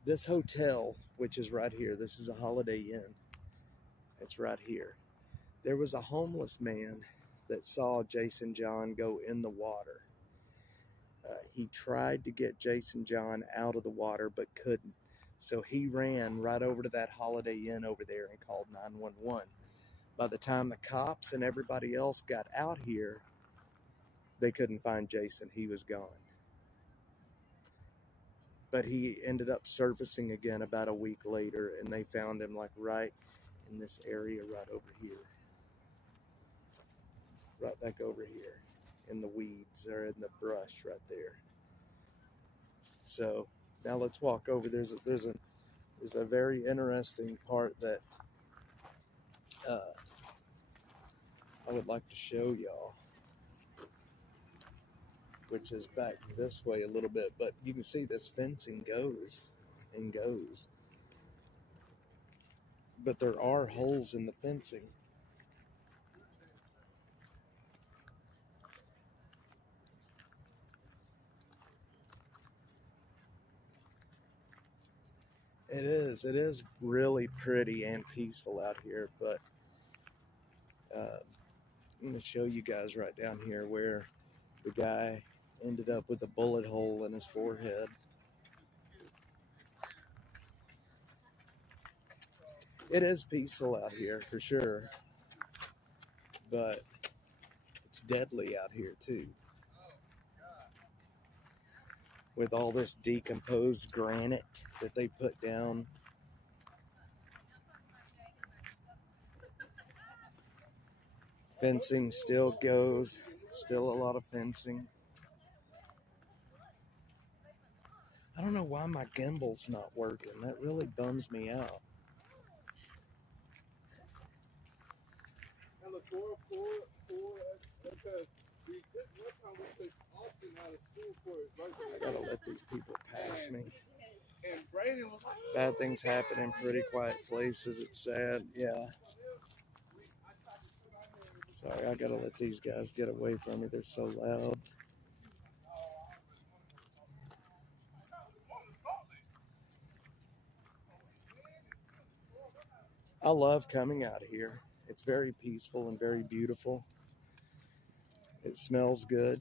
this hotel, which is right here, this is a Holiday Inn. It's right here. There was a homeless man that saw Jason John go in the water. He tried to get Jason John out of the water but couldn't. So he ran right over to that Holiday Inn over there and called 911. By the time the cops and everybody else got out here, they couldn't find Jason. He was gone. But he ended up surfacing again about a week later, and they found him like right in this area right over here. Right back over here in the weeds or in the brush right there. So now let's walk over. There's a very interesting part that I would like to show y'all, which is back this way a little bit, but you can see this fencing goes and goes. But there are holes in the fencing. It is really pretty and peaceful out here, but I'm going to show you guys right down here where the guy ended up with a bullet hole in his forehead. It is peaceful out here for sure, but it's deadly out here too. With all this decomposed granite that they put down. Fencing still goes, still a lot of fencing. I don't know why my gimbal's not working. That really bums me out. I gotta let these people pass me. Bad things happen in pretty quiet places. It's sad. Yeah. Sorry, I gotta let these guys get away from me. They're so loud. I love coming out here. It's very peaceful and very beautiful. It smells good.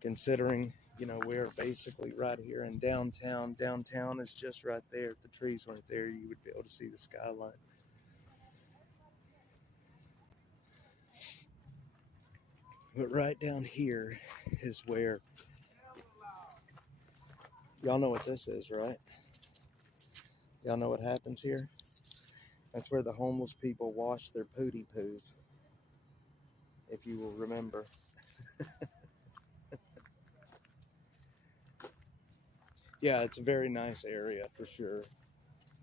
Considering, we're basically right here in downtown. Downtown is just right there. If the trees weren't there, you would be able to see the skyline. But right down here is where, y'all know what this is, right? Y'all know what happens here? That's where the homeless people wash their pooty poos, if you will remember. Yeah, it's a very nice area for sure.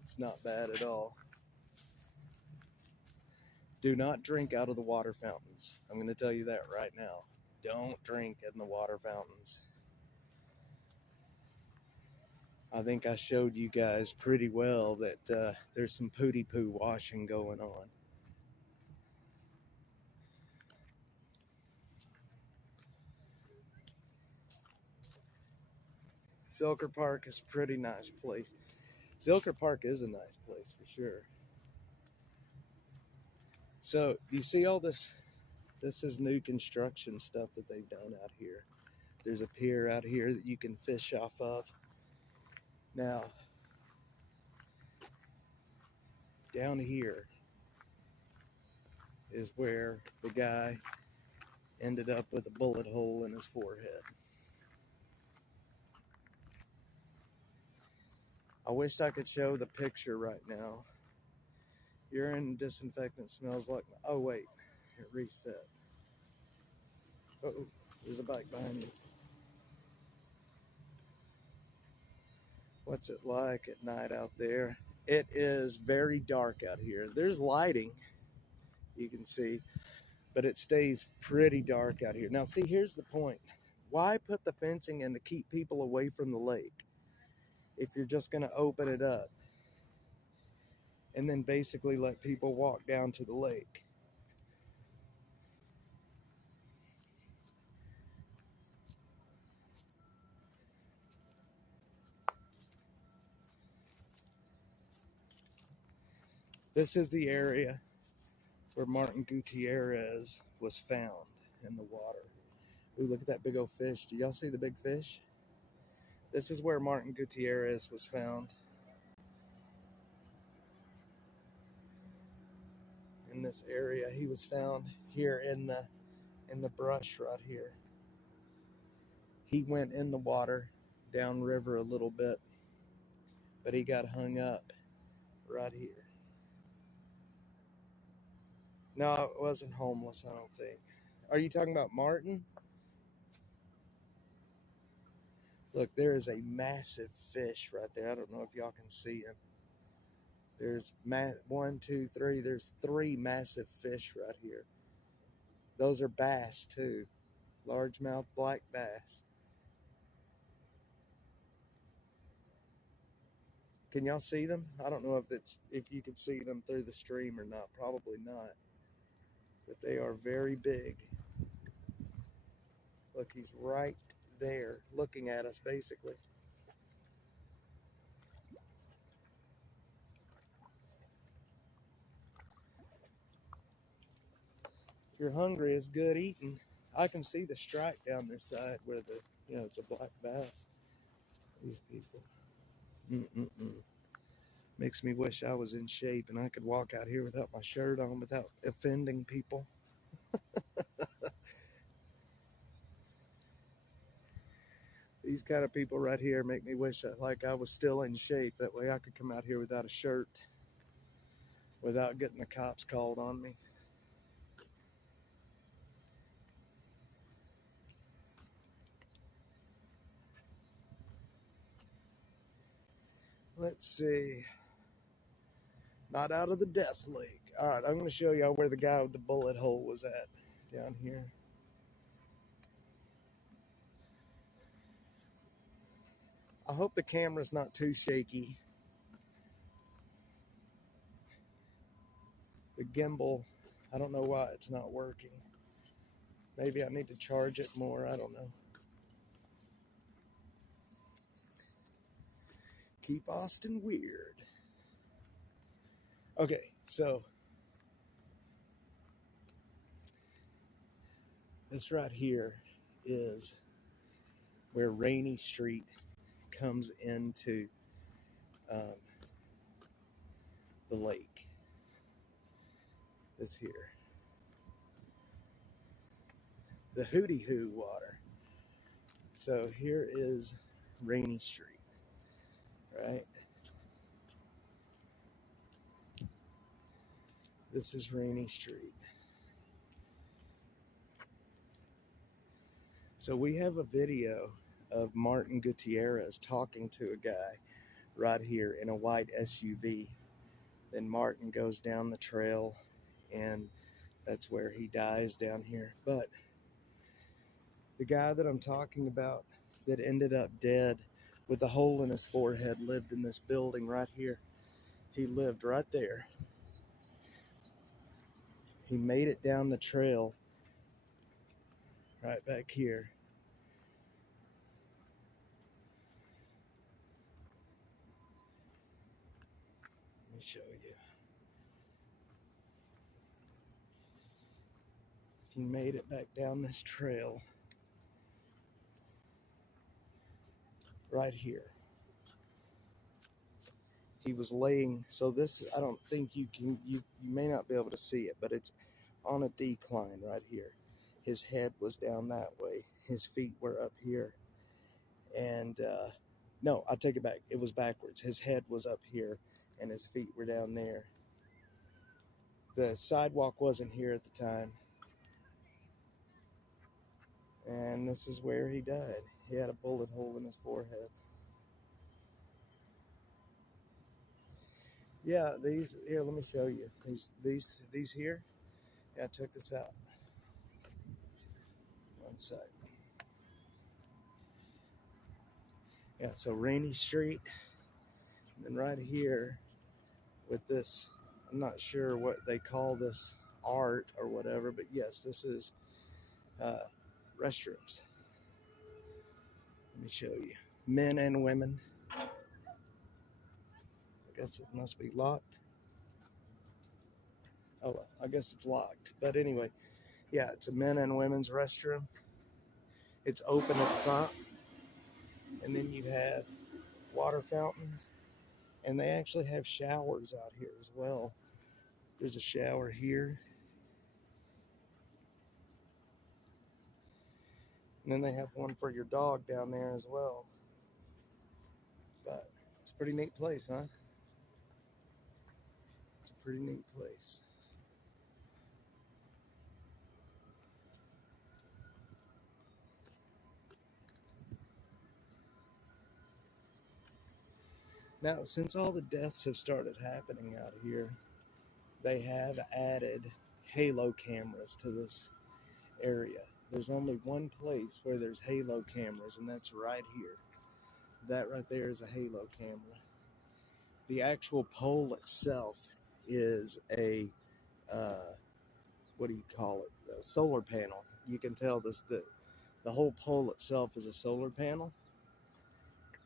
It's not bad at all. Do not drink out of the water fountains. I'm going to tell you that right now. Don't drink in the water fountains. I think I showed you guys pretty well that there's some pooty poo washing going on. Zilker Park is a pretty nice place. Zilker Park is a nice place for sure. So you see all this? This is new construction stuff that they've done out here. There's a pier out here that you can fish off of. Now, down here is where the guy ended up with a bullet hole in his forehead. I wish I could show the picture right now. Urine disinfectant smells like... Oh, wait. It reset. Uh-oh. There's a bike behind me. What's it like at night out there? It is very dark out here. There's lighting, you can see, but it stays pretty dark out here. Now, see, here's the point. Why put the fencing in to keep people away from the lake if you're just going to open it up and then basically let people walk down to the lake? This is the area where Martin Gutierrez was found in the water. Ooh, look at that big old fish. Do y'all see the big fish? This is where Martin Gutierrez was found. In this area, he was found here in the brush right here. He went in the water, downriver a little bit, but he got hung up right here. No, it wasn't homeless, I don't think. Are you talking about Martin? Look, there is a massive fish right there. I don't know if y'all can see him. There's one, two, three. There's three massive fish right here. Those are bass too, largemouth black bass. Can y'all see them? I don't know if you can see them through the stream or not. Probably not. But they are very big. Look, he's right there looking at us basically. If you're hungry, it's good eating. I can see the stripe down their side where it's a black bass. These people. Mm-mm-mm. Makes me wish I was in shape and I could walk out here without my shirt on without offending people. These kind of people right here make me wish I was still in shape. That way I could come out here without a shirt without getting the cops called on me. Let's see. Not out of the death league. All right, I'm going to show y'all where the guy with the bullet hole was at down here. I hope the camera's not too shaky. The gimbal, I don't know why it's not working. Maybe I need to charge it more. I don't know. Keep Austin weird. Okay, so this right here is where Rainy Street comes into um, the lake. This here. The Hootie Hoo water. So here is Rainy Street, right? This is Rainy Street. So we have a video of Martin Gutierrez talking to a guy right here in a white SUV. Then Martin goes down the trail and that's where he dies down here. But the guy that I'm talking about that ended up dead with a hole in his forehead lived in this building right here. He lived right there. He made it down the trail right back here. Let me show you. He made it back down this trail right here. He was laying, so this, I don't think you may not be able to see it, but it's on a decline right here. His head was down that way. His feet were up here. And no, I take it back. It was backwards. His head was up here and his feet were down there. The sidewalk wasn't here at the time. And this is where he died. He had a bullet hole in his forehead. Yeah, these here, let me show you. These here. Yeah, check this out. One sec. Yeah, so Rainy Street. And then right here with this, I'm not sure what they call this art or whatever, but yes, this is restrooms. Let me show you. Men and women. I guess it must be locked. Oh, well, I guess it's locked. But anyway, yeah, it's a men and women's restroom. It's open at the top, and then you have water fountains, and they actually have showers out here as well. There's a shower here, and then they have one for your dog down there as well. But it's a pretty neat place, huh? It's a pretty neat place. Now, since all the deaths have started happening out here, they have added halo cameras to this area. There's only one place where there's halo cameras, and that's right here. That right there is a halo camera. The actual pole itself is a what do you call it? A solar panel. You can tell this the whole pole itself is a solar panel,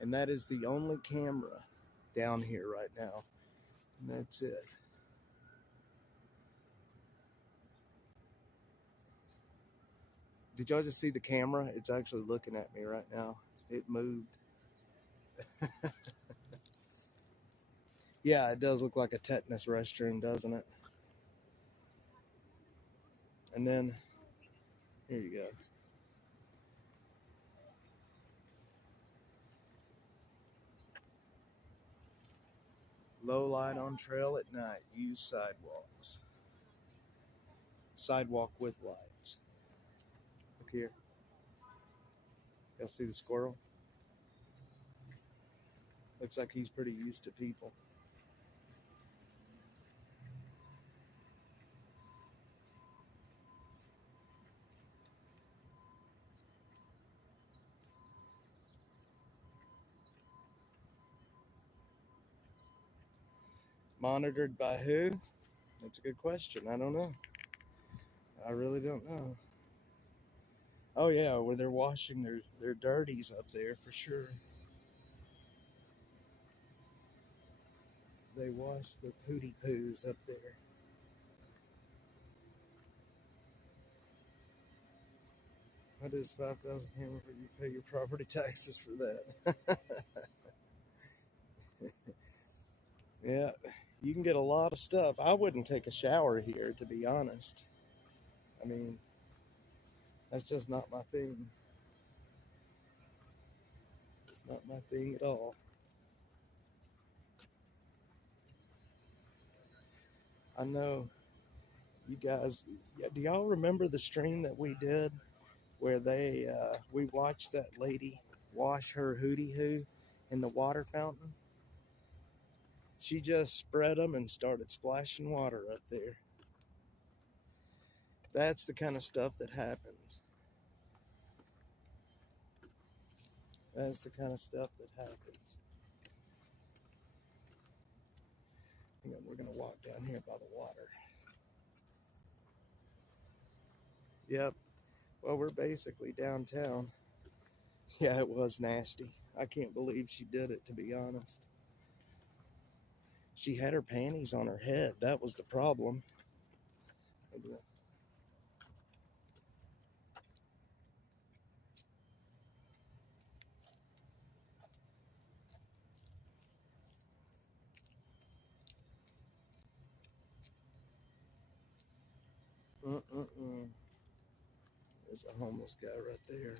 and that is the only camera down here right now. And that's it. Did y'all just see the camera? It's actually looking at me right now. It moved. Yeah, it does look like a tetanus restroom, doesn't it? And then, here you go. Low light on trail at night. Use sidewalks. Sidewalk with lights. Look here. Y'all see the squirrel? Looks like he's pretty used to people. Monitored by who? That's a good question. I don't know. I really don't know. Oh yeah, where they're washing their dirties up there for sure. They wash the pooty poos up there. What is 5,000 hammer for you pay your property taxes for that? Yeah, you can get a lot of stuff. I wouldn't take a shower here, to be honest. I mean, that's just not my thing. It's not my thing at all. I know you guys. Do y'all remember the stream that we did where we watched that lady wash her hootie hoo in the water fountain? She just spread them and started splashing water up there. That's the kind of stuff that happens. That's the kind of stuff that happens. Hang on, we're gonna walk down here by the water. Yep. Well, we're basically downtown. Yeah, it was nasty. I can't believe she did it, to be honest. She had her panties on her head. That was the problem. Mm-mm-mm. There's a homeless guy right there.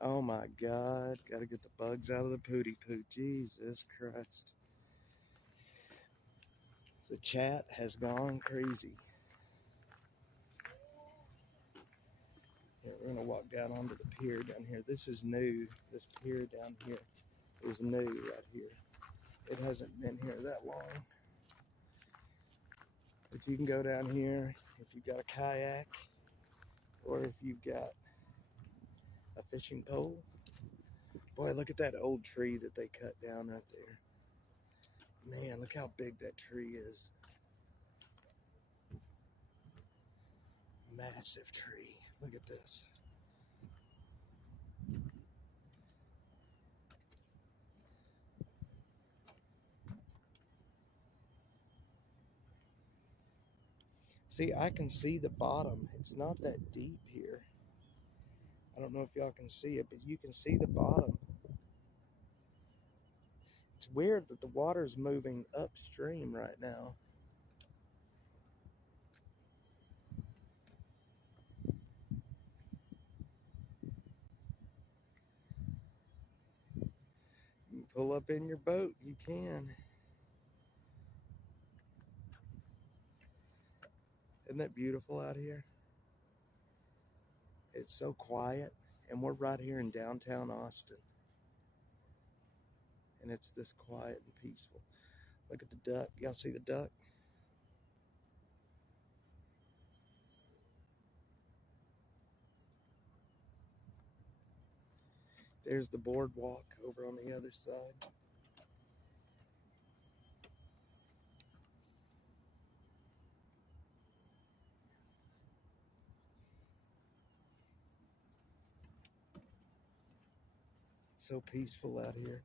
Oh my God. Gotta get the bugs out of the pooty poo. Jesus Christ. The chat has gone crazy. Yeah, we're gonna walk down onto the pier down here. This is new. This pier down here is new right here. It hasn't been here that long. But you can go down here if you've got a kayak or if you've got a fishing pole. Boy, look at that old tree that they cut down right there. Man, look how big that tree is. Massive tree. Look at this. See, I can see the bottom. It's not that deep here. I don't know if y'all can see it, but you can see the bottom. It's weird that the water's moving upstream right now. You can pull up in your boat, you can. Isn't that beautiful out here? It's so quiet, and we're right here in downtown Austin. And it's this quiet and peaceful. Look at the duck. Y'all see the duck? There's the boardwalk over on the other side. It's so peaceful out here.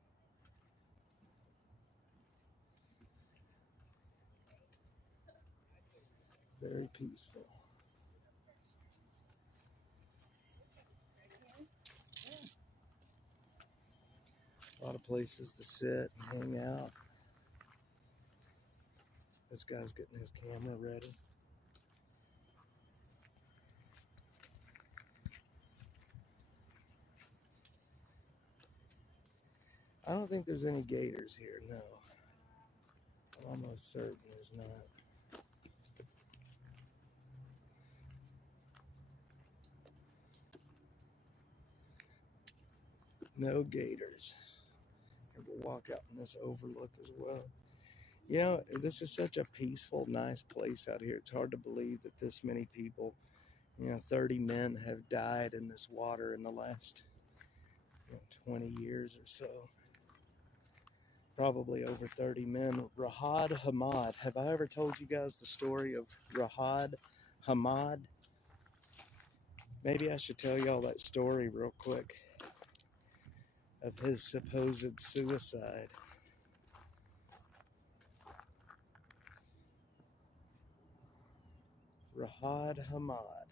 Very peaceful. A lot of places to sit and hang out. This guy's getting his camera ready. I don't think there's any gators here, no. I'm almost certain there's not. No gators. And we'll walk out in this overlook as well. You know, this is such a peaceful, nice place out here. It's hard to believe that this many people, 30 men have died in this water in the last 20 years or so. Probably over 30 men. Rahad Hamad. Have I ever told you guys the story of Rahad Hamad? Maybe I should tell y'all that story real quick of his supposed suicide. Rahad Hamad.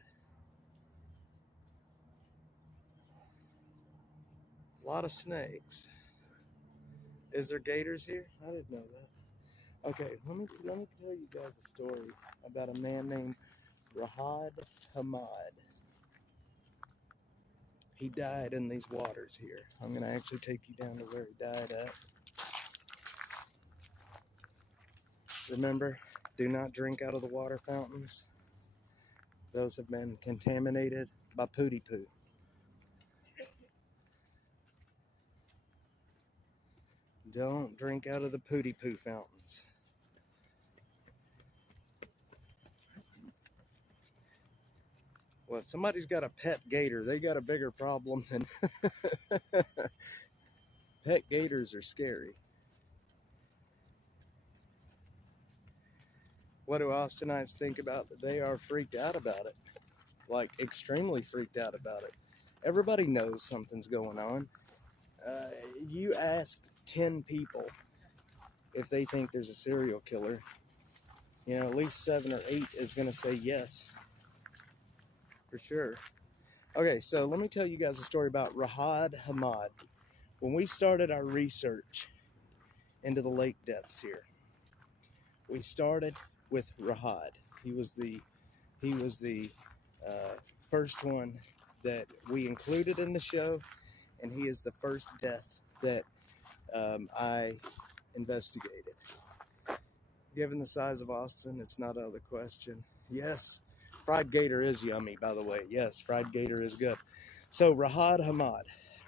A lot of snakes. Is there gators here? I didn't know that. Okay, let me tell you guys a story about a man named Rahad Hamad. He died in these waters here. I'm going to actually take you down to where he died at. Remember, do not drink out of the water fountains. Those have been contaminated by pooty poo. Don't drink out of the pooty poo fountains. Well, if somebody's got a pet gator, they got a bigger problem than pet gators are scary. What do Austinites think about it? They are freaked out about it. Like, extremely freaked out about it. Everybody knows something's going on. You ask 10 people if they think there's a serial killer. At least 7 or 8 is going to say yes. For sure. Okay, so let me tell you guys a story about Rahad Hamad. When we started our research into the lake deaths here, we started with Rahad. He was the first one that we included in the show, and he is the first death that I investigated. Given the size of Austin, it's not out of the question. Yes, fried gator is yummy, by the way. Yes, fried gator is good. So Rahad Hamad.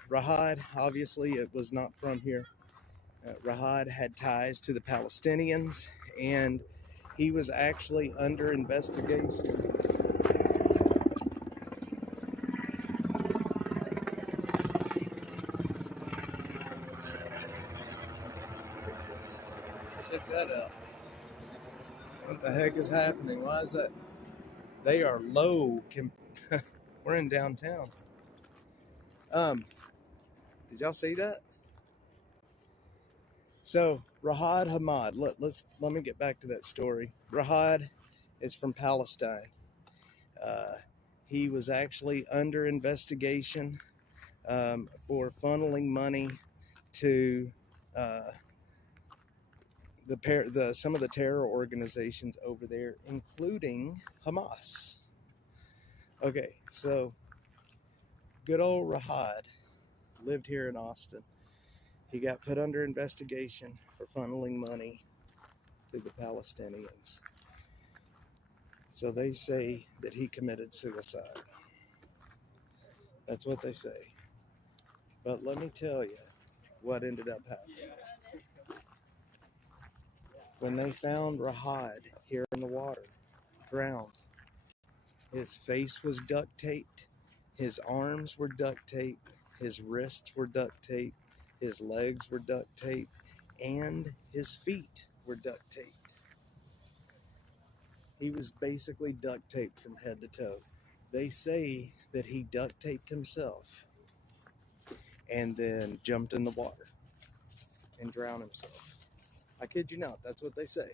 Rahad, obviously, it was not from here. Rahad had ties to the Palestinians, and he was actually under investigation. Check that out. What the heck is happening? Why is that? They are low. We're in downtown. Did y'all see that? So Rahad Hamad. Let me get back to that story. Rahad is from Palestine. He was actually under investigation for funneling money to some of the terror organizations over there, including Hamas. Okay, so good old Rahad lived here in Austin. He got put under investigation for funneling money to the Palestinians. So they say that he committed suicide. That's what they say. But let me tell you what ended up happening. When they found Rahad here in the water, drowned, his face was duct taped, his arms were duct taped, his wrists were duct taped, his legs were duct taped, and his feet were duct taped. He was basically duct taped from head to toe. They say that he duct taped himself and then jumped in the water and drowned himself. I kid you not, that's what they say.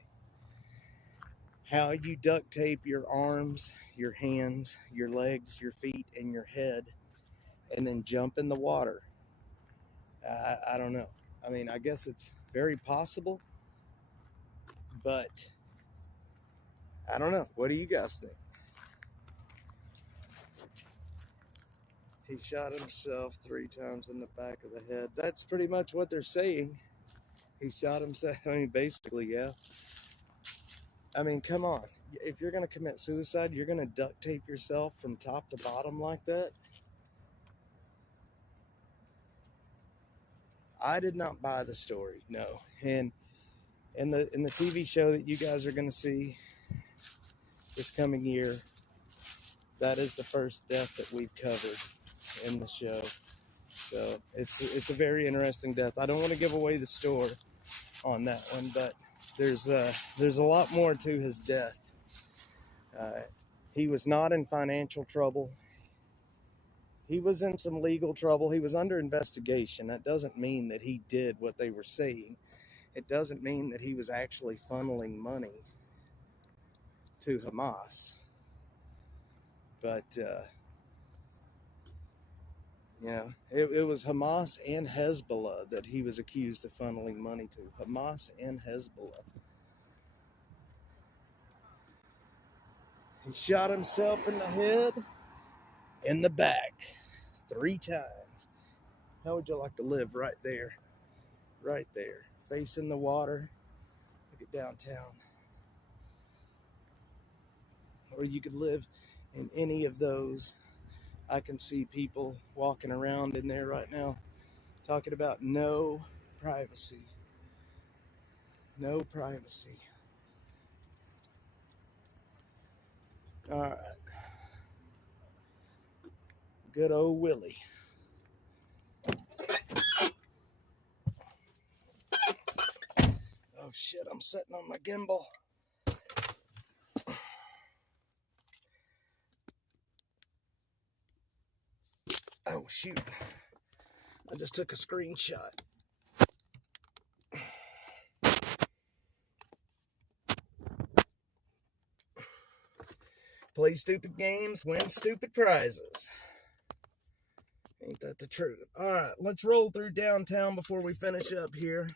How you duct tape your arms, your hands, your legs, your feet, and your head, and then jump in the water, I don't know. I mean, I guess it's very possible, but I don't know. What do you guys think? He shot himself 3 times in the back of the head. That's pretty much what they're saying. He shot himself. I mean, basically, yeah. I mean, come on. If you're going to commit suicide, you're going to duct tape yourself from top to bottom like that? I did not buy the story, no. And in the TV show that you guys are going to see this coming year, that is the first death that we've covered in the show. So it's a very interesting death. I don't want to give away the story on that one, but there's a lot more to his death. He was not in financial trouble. He was in some legal trouble. He was under investigation. That doesn't mean that he did what they were saying. It doesn't mean that he was actually funneling money to Hamas. But, it was Hamas and Hezbollah that he was accused of funneling money to. Hamas and Hezbollah. He shot himself in the head, in the back, 3 times. How would you like to live right there? Right there. Facing the water. Look at downtown. Or you could live in any of those. I can see people walking around in there right now talking about no privacy. No privacy. All right. Good old Willie. Oh shit, I'm sitting on my gimbal. Oh shoot. I just took a screenshot. Play stupid games, win stupid prizes. Ain't that the truth? All right, let's roll through downtown before we finish up here.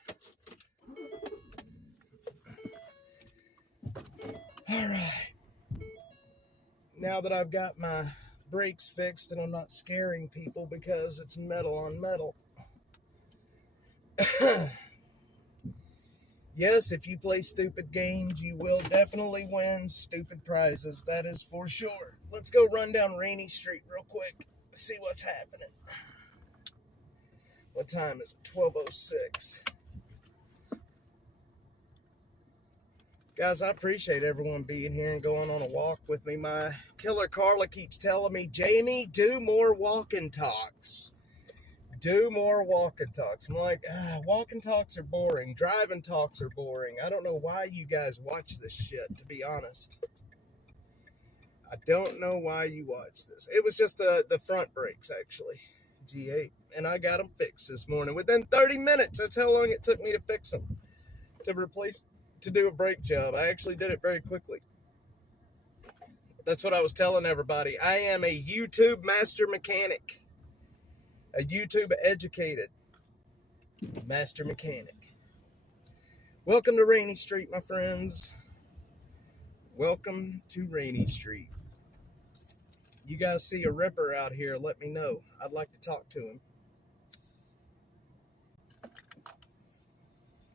All right. Now that I've got my brakes fixed and I'm not scaring people because it's metal on metal. Yes, if you play stupid games, you will definitely win stupid prizes. That is for sure. Let's go run down Rainy Street real quick. See what's happening. What time is it? 12:06. Guys, I appreciate everyone being here and going on a walk with me. My killer Carla keeps telling me, Jamie, do more walk and talks. Do more walk and talks. I'm like, walk and talks are boring. Driving talks are boring. I don't know why you guys watch this shit, to be honest. I don't know why you watch this. It was just the front brakes, actually. G8. And I got them fixed this morning. Within 30 minutes, that's how long it took me to fix them. To do a brake job. I actually did it very quickly. That's what I was telling everybody. I am a YouTube master mechanic, a YouTube educated master mechanic. Welcome to Rainy Street, my friends. Welcome to Rainy Street. You guys see a ripper out here, let me know. I'd like to talk to him.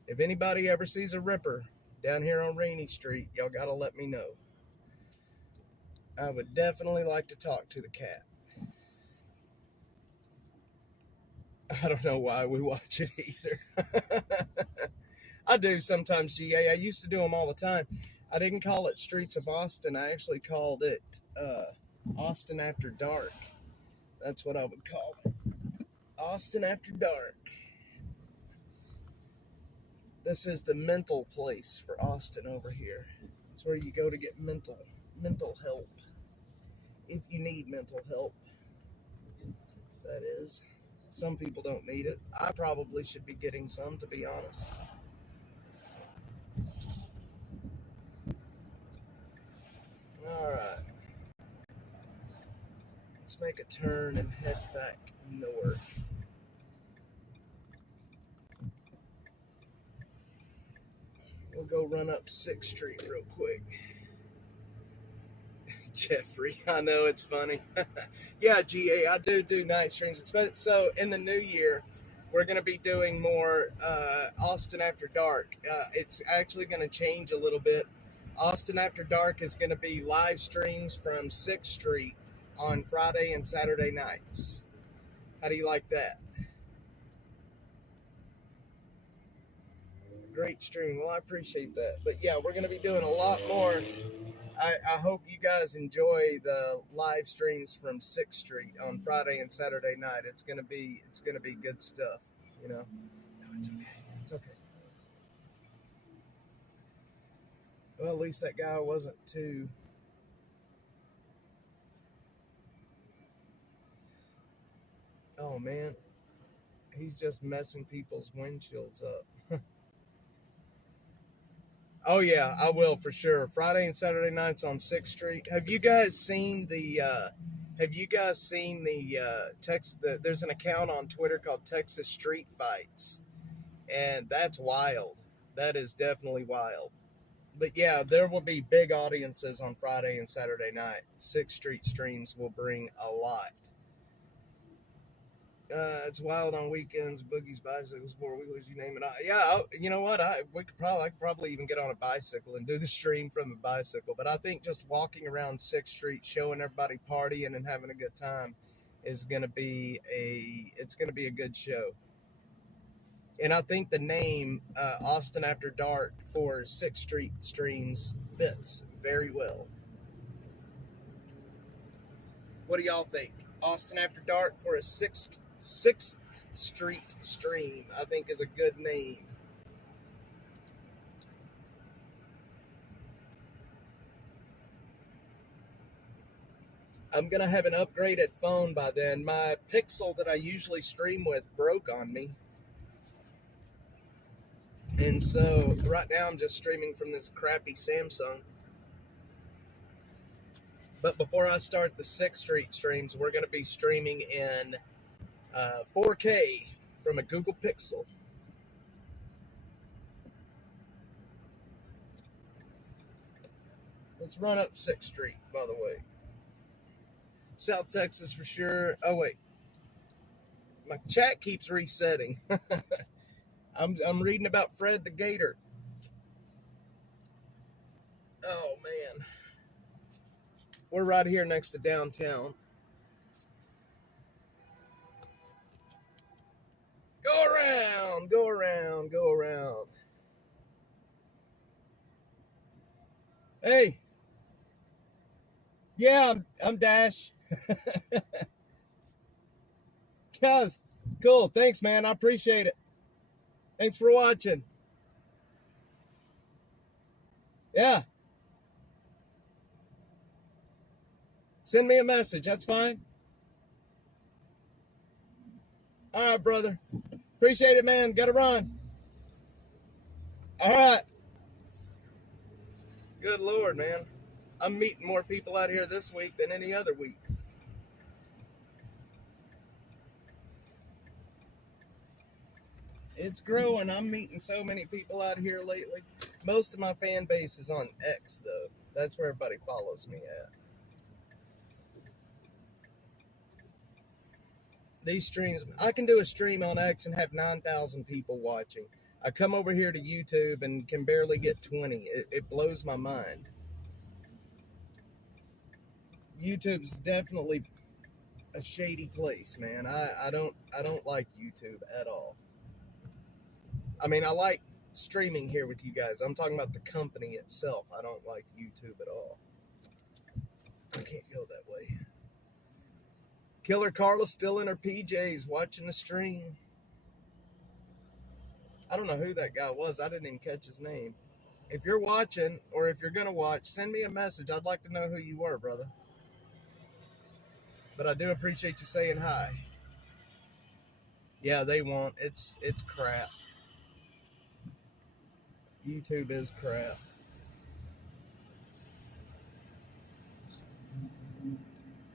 If anybody ever sees a ripper down here on Rainy Street, y'all gotta let me know. I would definitely like to talk to the cat. I don't know why we watch it either. I do sometimes, GA. I used to do them all the time. I didn't call it Streets of Austin. I actually called it Austin After Dark. That's what I would call it. Austin After Dark. This is the mental place for Austin over here. It's where you go to get mental help. If you need mental help, that is. Some people don't need it. I probably should be getting some, to be honest. All right. Let's make a turn and head back north. We'll go run up 6th Street real quick. Jeffrey, I know it's funny. Yeah, GA, I do night streams. So in the new year, we're going to be doing more Austin After Dark. It's actually going to change a little bit. Austin After Dark is going to be live streams from 6th Street on Friday and Saturday nights. How do you like that? Great stream. Well, I appreciate that. But yeah, we're going to be doing a lot more. I hope you guys enjoy the live streams from 6th Street on Friday and Saturday night. It's gonna be good stuff, you know. No, it's okay. It's okay. Well, at least that guy wasn't too. Oh man, he's just messing people's windshields up. Oh yeah, I will for sure. Friday and Saturday nights on 6th Street. Have you guys seen the there's an account on Twitter called Texas Street Fights, and that's wild. That is definitely wild. But yeah, there will be big audiences on Friday and Saturday night. 6th Street streams will bring a lot. It's wild on weekends. Boogies, bicycles, four wheelers, you name it. You know what? I could probably even get on a bicycle and do the stream from a bicycle. But I think just walking around 6th Street, showing everybody partying and having a good time, is gonna be a good show. And I think the name Austin After Dark for 6th Street streams fits very well. What do y'all think? Austin After Dark for a 6th Street stream, I think, is a good name. I'm going to have an upgraded phone by then. My Pixel that I usually stream with broke on me. And so right now I'm just streaming from this crappy Samsung. But before I start the 6th Street streams, we're going to be streaming in 4K from a Google Pixel. Let's run up 6th Street, by the way. South Texas for sure. Oh, wait. My chat keeps resetting. I'm reading about Fred the Gator. Oh, man. We're right here next to downtown. Go around, go around, go around. Hey. Yeah, I'm Dash. Guys, cool. Thanks, man. I appreciate it. Thanks for watching. Yeah. Send me a message. That's fine. All right, brother. Appreciate it, man. Gotta run. All right. Good Lord, man. I'm meeting more people out here this week than any other week. It's growing. I'm meeting so many people out here lately. Most of my fan base is on X, though. That's where everybody follows me at. These streams, I can do a stream on X and have 9,000 people watching. I come over here to YouTube and can barely get 20. It blows my mind. YouTube's definitely a shady place, man. I don't like YouTube at all. I mean, I like streaming here with you guys. I'm talking about the company itself. I don't like YouTube at all. I can't go that way. Killer Carla's still in her PJs watching the stream. I don't know who that guy was. I didn't even catch his name. If you're watching or if you're going to watch, send me a message. I'd like to know who you were, brother. But I do appreciate you saying hi. Yeah, they won't. It's crap. YouTube is crap.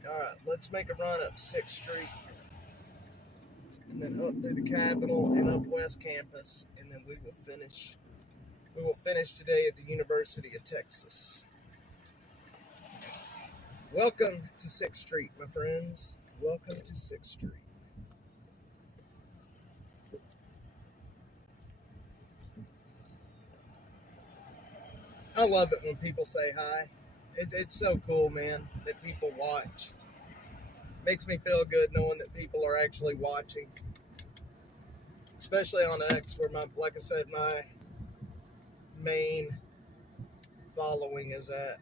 All right, let's make a run up 6th Street. And then up through the Capitol and up West Campus. And then we will finish. We will finish today at the University of Texas. Welcome to 6th Street, my friends. Welcome to 6th Street. I love it when people say hi. It's so cool, man, that people watch. Makes me feel good knowing that people are actually watching. Especially on X, where like I said, my main following is at.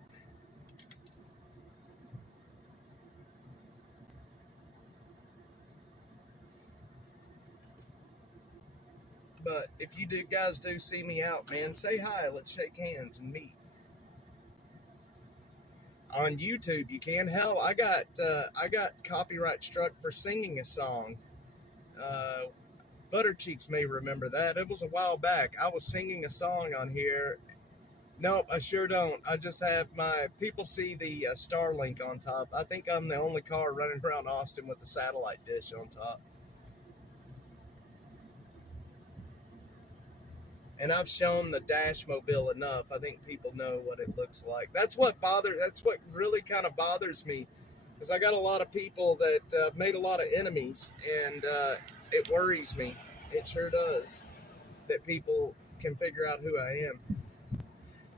But if you guys do see me out, man, say hi. Let's shake hands and meet. On YouTube, you can. Hell, I got copyright struck for singing a song. Buttercheeks may remember that. It was a while back. I was singing a song on here. Nope, I sure don't. I just have my people see the Starlink on top. I think I'm the only car running around Austin with a satellite dish on top. And I've shown the Dash Mobile enough. I think people know what it looks like. That's what really kind of bothers me, because I got a lot of people that made a lot of enemies, and it worries me. It sure does that people can figure out who I am.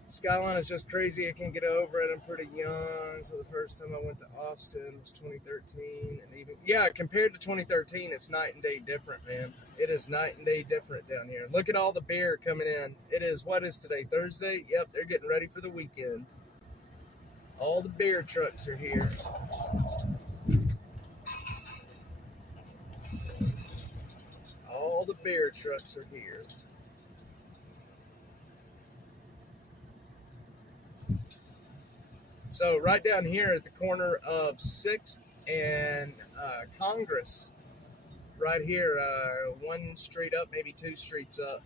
Skyline is just crazy. I can't get over it. I'm pretty young, so the first time I went to Austin was 2013, and even compared to 2013, it's night and day different, man. It is night and day different down here. Look at all the beer coming in. It is, what is today, Thursday? Yep, they're getting ready for the weekend. All the beer trucks are here. All the beer trucks are here. So right down here at the corner of 6th and Congress, right here, one street up, maybe 2 streets up,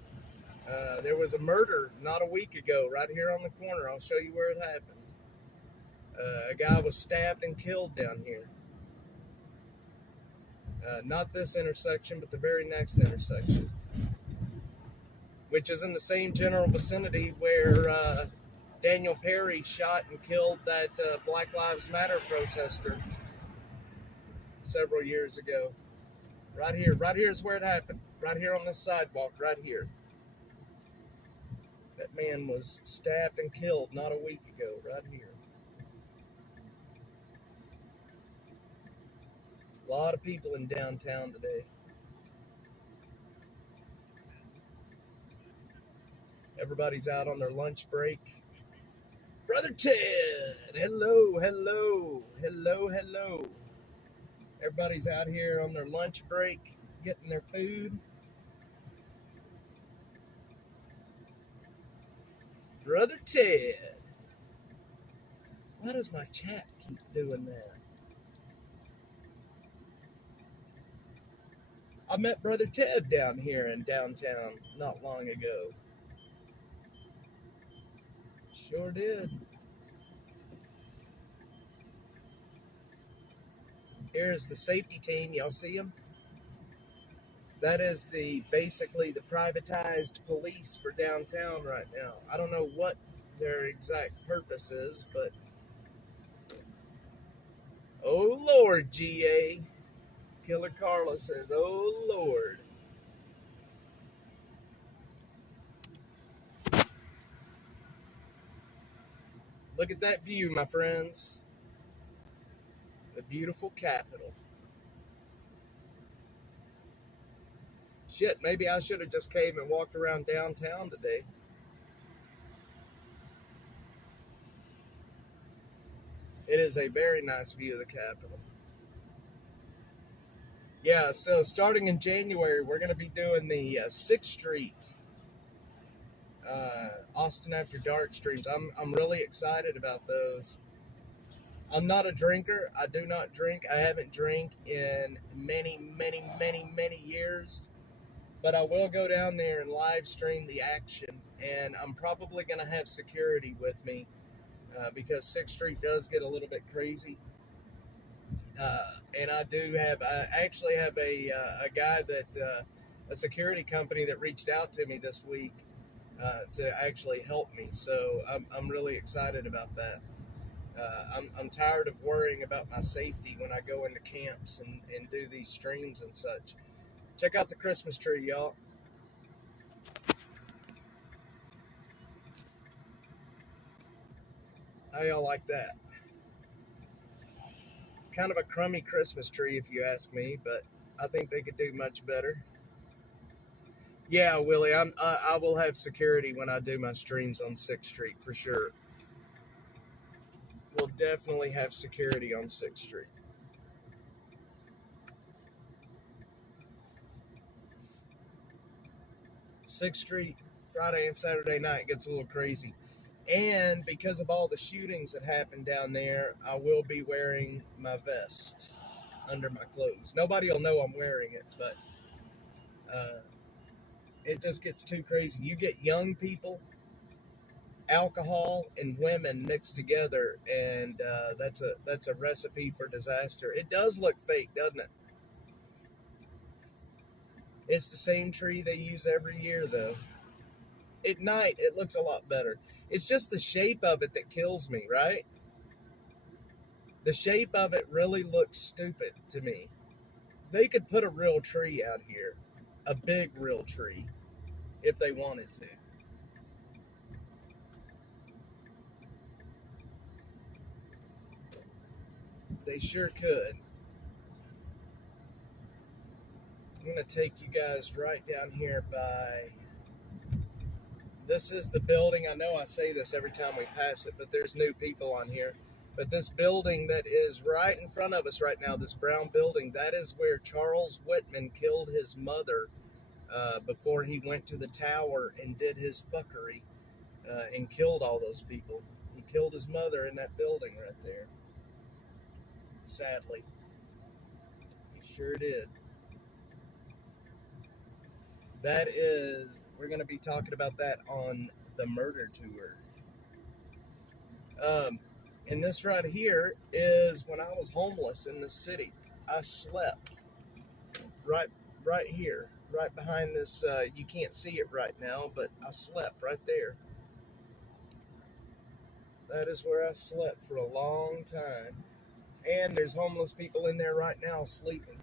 there was a murder not a week ago right here on the corner. I'll show you where it happened. A guy was stabbed and killed down here. Not this intersection, but the very next intersection, which is in the same general vicinity where Daniel Perry shot and killed that Black Lives Matter protester several years ago. Right here is where it happened. Right here on this sidewalk, right here. That man was stabbed and killed not a week ago, right here. A lot of people in downtown today. Everybody's out on their lunch break. Brother Ted, hello, hello, hello, hello. Everybody's out here on their lunch break, getting their food. Brother Ted. Why does my chat keep doing that? I met Brother Ted down here in downtown not long ago. Sure did. Here's the safety team. Y'all see them? That is basically the privatized police for downtown right now. I don't know what their exact purpose is, but oh Lord, GA. Killer Carla says, oh Lord. Look at that view, my friends. The beautiful capital. Shit, maybe I should have just came and walked around downtown today. It is a very nice view of the capital. Yeah, so starting in January, we're going to be doing the 6th Street Austin After Dark streams. I'm really excited about those. I'm not a drinker. I do not drink. I haven't drank in many, many, many, many years. But I will go down there and live stream the action. And I'm probably going to have security with me because 6th Street does get a little bit crazy. And I actually have a guy a security company that reached out to me this week to actually help me. So I'm really excited about that. I'm tired of worrying about my safety when I go into camps and do these streams and such. Check out the Christmas tree, y'all. How y'all like that? Kind of a crummy Christmas tree, if you ask me, but I think they could do much better. Yeah, Willie, I will have security when I do my streams on 6th Street for sure. We'll definitely have security on 6th Street. Sixth Street, Friday and Saturday night gets a little crazy. And because of all the shootings that happened down there, I will be wearing my vest under my clothes. Nobody will know I'm wearing it, but it just gets too crazy. You get young people, alcohol, and women mixed together, and that's a recipe for disaster. It does look fake, doesn't it? It's the same tree they use every year, though. At night, it looks a lot better. It's just the shape of it that kills me, right? The shape of it really looks stupid to me. They could put a real tree out here, a big real tree, if they wanted to. They sure could. I'm going to take you guys right down here by... This is the building. I know I say this every time we pass it, but there's new people on here. But this building that is right in front of us right now, this brown building, that is where Charles Whitman killed his mother before he went to the tower and did his fuckery and killed all those people. He killed his mother in that building right there. Sadly. He sure did. That is, we're going to be talking about that on the murder tour. And this right here is when I was homeless in the city. I slept right here, right behind this. You can't see it right now, but I slept right there. That is where I slept for a long time. And there's homeless people in there right now sleeping.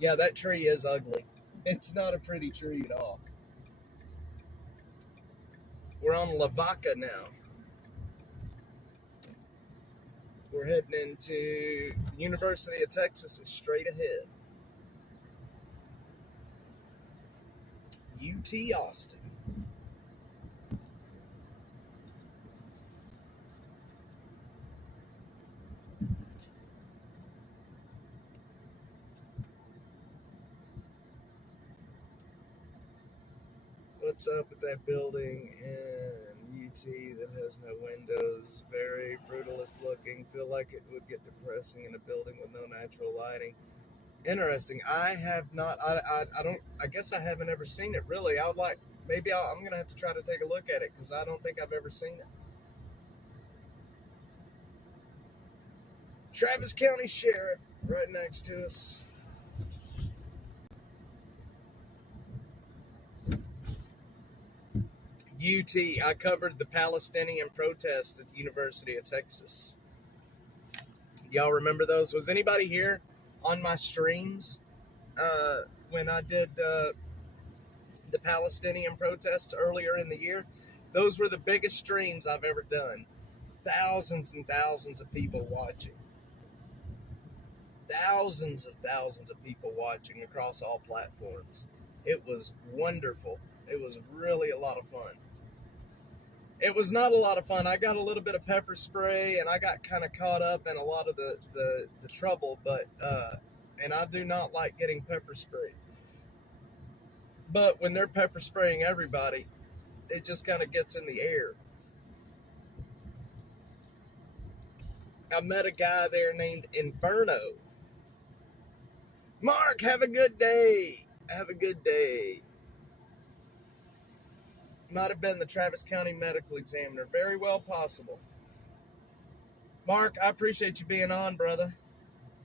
Yeah, that tree is ugly. It's not a pretty tree at all. We're on Lavaca now. We're heading into the University of Texas is straight ahead. UT Austin. What's up with that building in UT that has no windows? Very brutalist looking. Feel like it would get depressing in a building with no natural lighting. Interesting. I have not. I don't. I guess I haven't ever seen it really. I'm gonna have to try to take a look at it because I don't think I've ever seen it. Travis County Sheriff right next to us. UT, I covered the Palestinian protest at the University of Texas. Y'all remember those? Was anybody here on my streams when I did the Palestinian protests earlier in the year? Those were the biggest streams I've ever done. Thousands and thousands of people watching. Thousands of people watching across all platforms. It was wonderful. It was really a lot of fun. It was not a lot of fun. I got a little bit of pepper spray, and I got kind of caught up in a lot of the trouble, but and I do not like getting pepper sprayed. But when they're pepper spraying everybody, it just kind of gets in the air. I met a guy there named Inferno. Mark, have a good day. Have a good day. Might have been the Travis County Medical Examiner. Very well possible. Mark, I appreciate you being on, brother.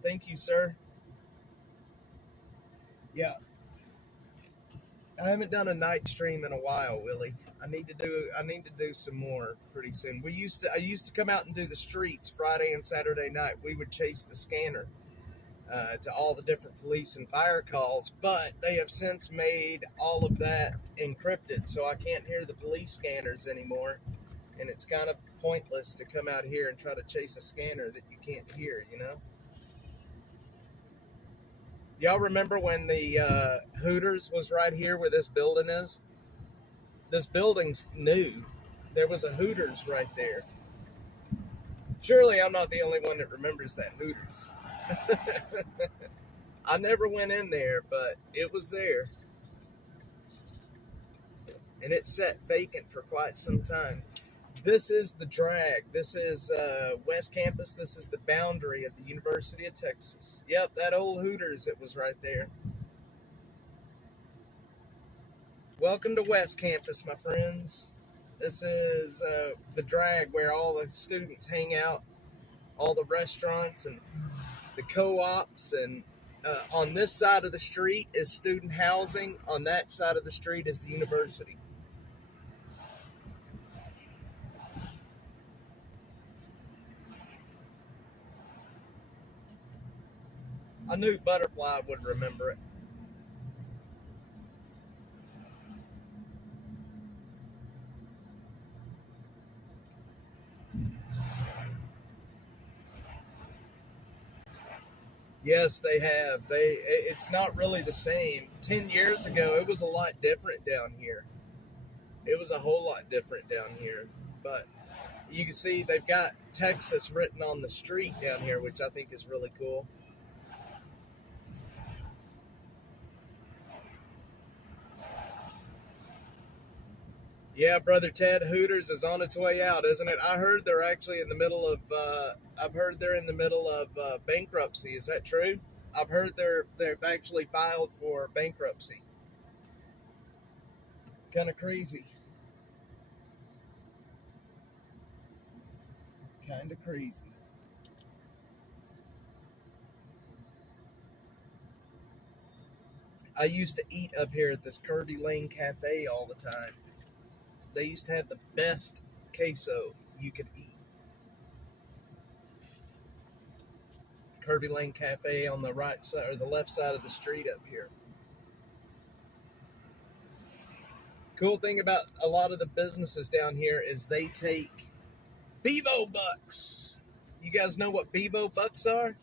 Thank you, sir. Yeah. I haven't done a night stream in a while, Willie. I need to do some more pretty soon. I used to come out and do the streets Friday and Saturday night. We would chase the scanner to all the different police and fire calls, but they have since made all of that encrypted, so I can't hear the police scanners anymore, and it's kind of pointless to come out here and try to chase a scanner that you can't hear, you know? Y'all remember when the Hooters was right here where this building is? This building's new. There was a Hooters right there. Surely I'm not the only one that remembers that Hooters. I never went in there, but it was there. And it sat vacant for quite some time. This is the drag. This is West Campus. This is the boundary of the University of Texas. Yep, that old Hooters, it was right there. Welcome to West Campus, my friends. This is the drag where all the students hang out, all the restaurants and the co-ops, and on this side of the street is student housing. On that side of the street is the university. I knew Butterfly would remember it. Yes, they have. It's not really the same. 10 years ago, it was a lot different down here. It was a whole lot different down here. But you can see they've got Texas written on the street down here, which I think is really cool. Yeah, Brother Ted, Hooters is on its way out, isn't it? I heard they're actually in the middle of. I've heard they're in the middle of bankruptcy. Is that true? I've heard they've actually filed for bankruptcy. Kind of crazy. Kind of crazy. I used to eat up here at this Kirby Lane Cafe all the time. They used to have the best queso you could eat. Kirby Lane Cafe on the right side or the left side of the street up here. Cool thing about a lot of the businesses down here is they take Bevo Bucks. You guys know what Bevo Bucks are?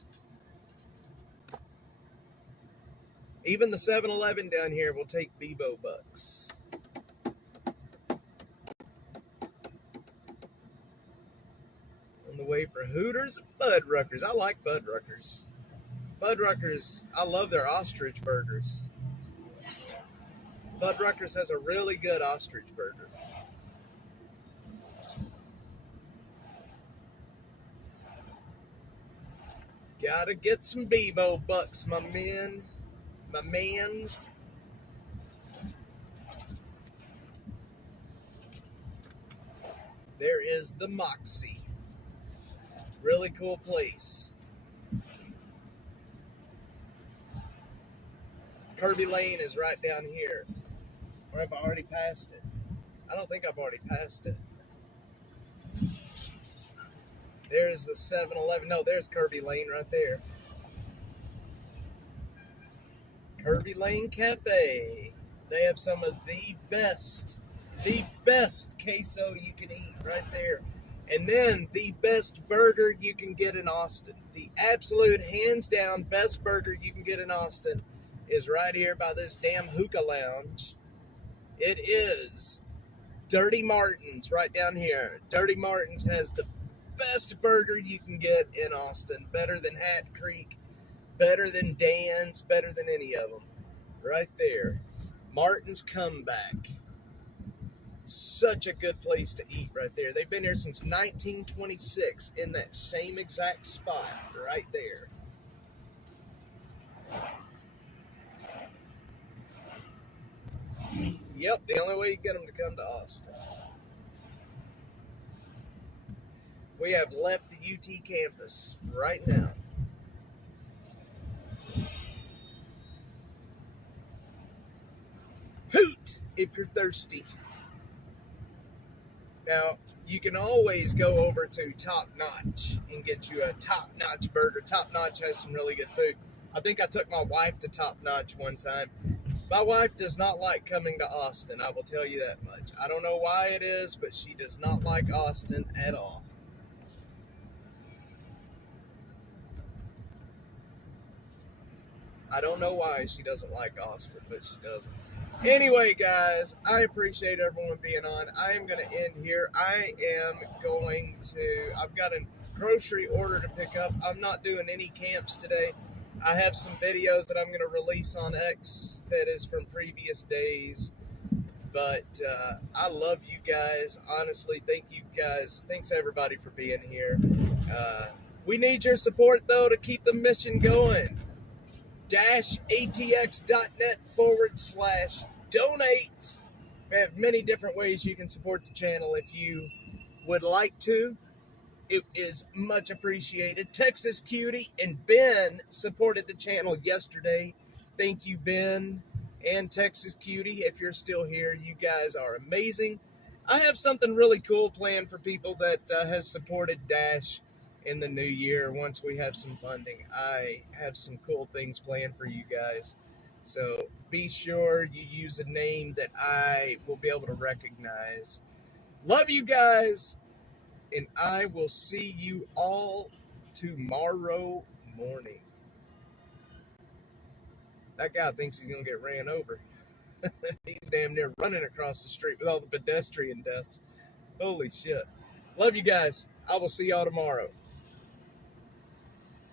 Even the 7-Eleven down here will take Bevo Bucks. On the way for Hooters and Fuddruckers. I like Fuddruckers. Fuddruckers, I love their ostrich burgers. Fuddruckers has a really good ostrich burger. Gotta get some Bevo Bucks, my men. My mans. There is the Moxie. Really cool place. Kirby Lane is right down here. Or have I already passed it? I don't think I've already passed it. There's the 7-Eleven. No, there's Kirby Lane right there. Kirby Lane Cafe. They have some of the best queso you can eat right there. And then the best burger you can get in Austin. The absolute hands down best burger you can get in Austin is right here by this damn hookah lounge. It is Dirty Martin's right down here. Dirty Martin's has the best burger you can get in Austin. Better than Hat Creek, better than Dan's, better than any of them. Right there. Martin's Comeback. Such a good place to eat right there. They've been here since 1926 in that same exact spot right there. Yep, the only way you get them to come to Austin. We have left the UT campus right now. Hoot if you're thirsty. Now, you can always go over to Top Notch and get you a Top Notch burger. Top Notch has some really good food. I think I took my wife to Top Notch one time. My wife does not like coming to Austin, I will tell you that much. I don't know why it is, but she does not like Austin at all. I don't know why she doesn't like Austin, but she doesn't. Anyway, guys, I appreciate everyone being on. I am going to end here. I've got a grocery order to pick up. I'm not doing any camps today. I have some videos that I'm going to release on X that is from previous days. But I love you guys. Honestly, thank you guys. Thanks, everybody, for being here. We need your support, though, to keep the mission going. -atx.net/donate. We have many different ways you can support the channel if you would like to. It is much appreciated. Texas Cutie and Ben supported the channel yesterday. Thank you, Ben and Texas Cutie. If you're still here, you guys are amazing. I have something really cool planned for people that has supported Dash in the new year. Once we have some funding, I have some cool things planned for you guys. So be sure you use a name that I will be able to recognize. Love you guys, and I will see you all tomorrow morning. That guy thinks he's going to get ran over. He's damn near running across the street with all the pedestrian deaths. Holy shit. Love you guys. I will see y'all tomorrow.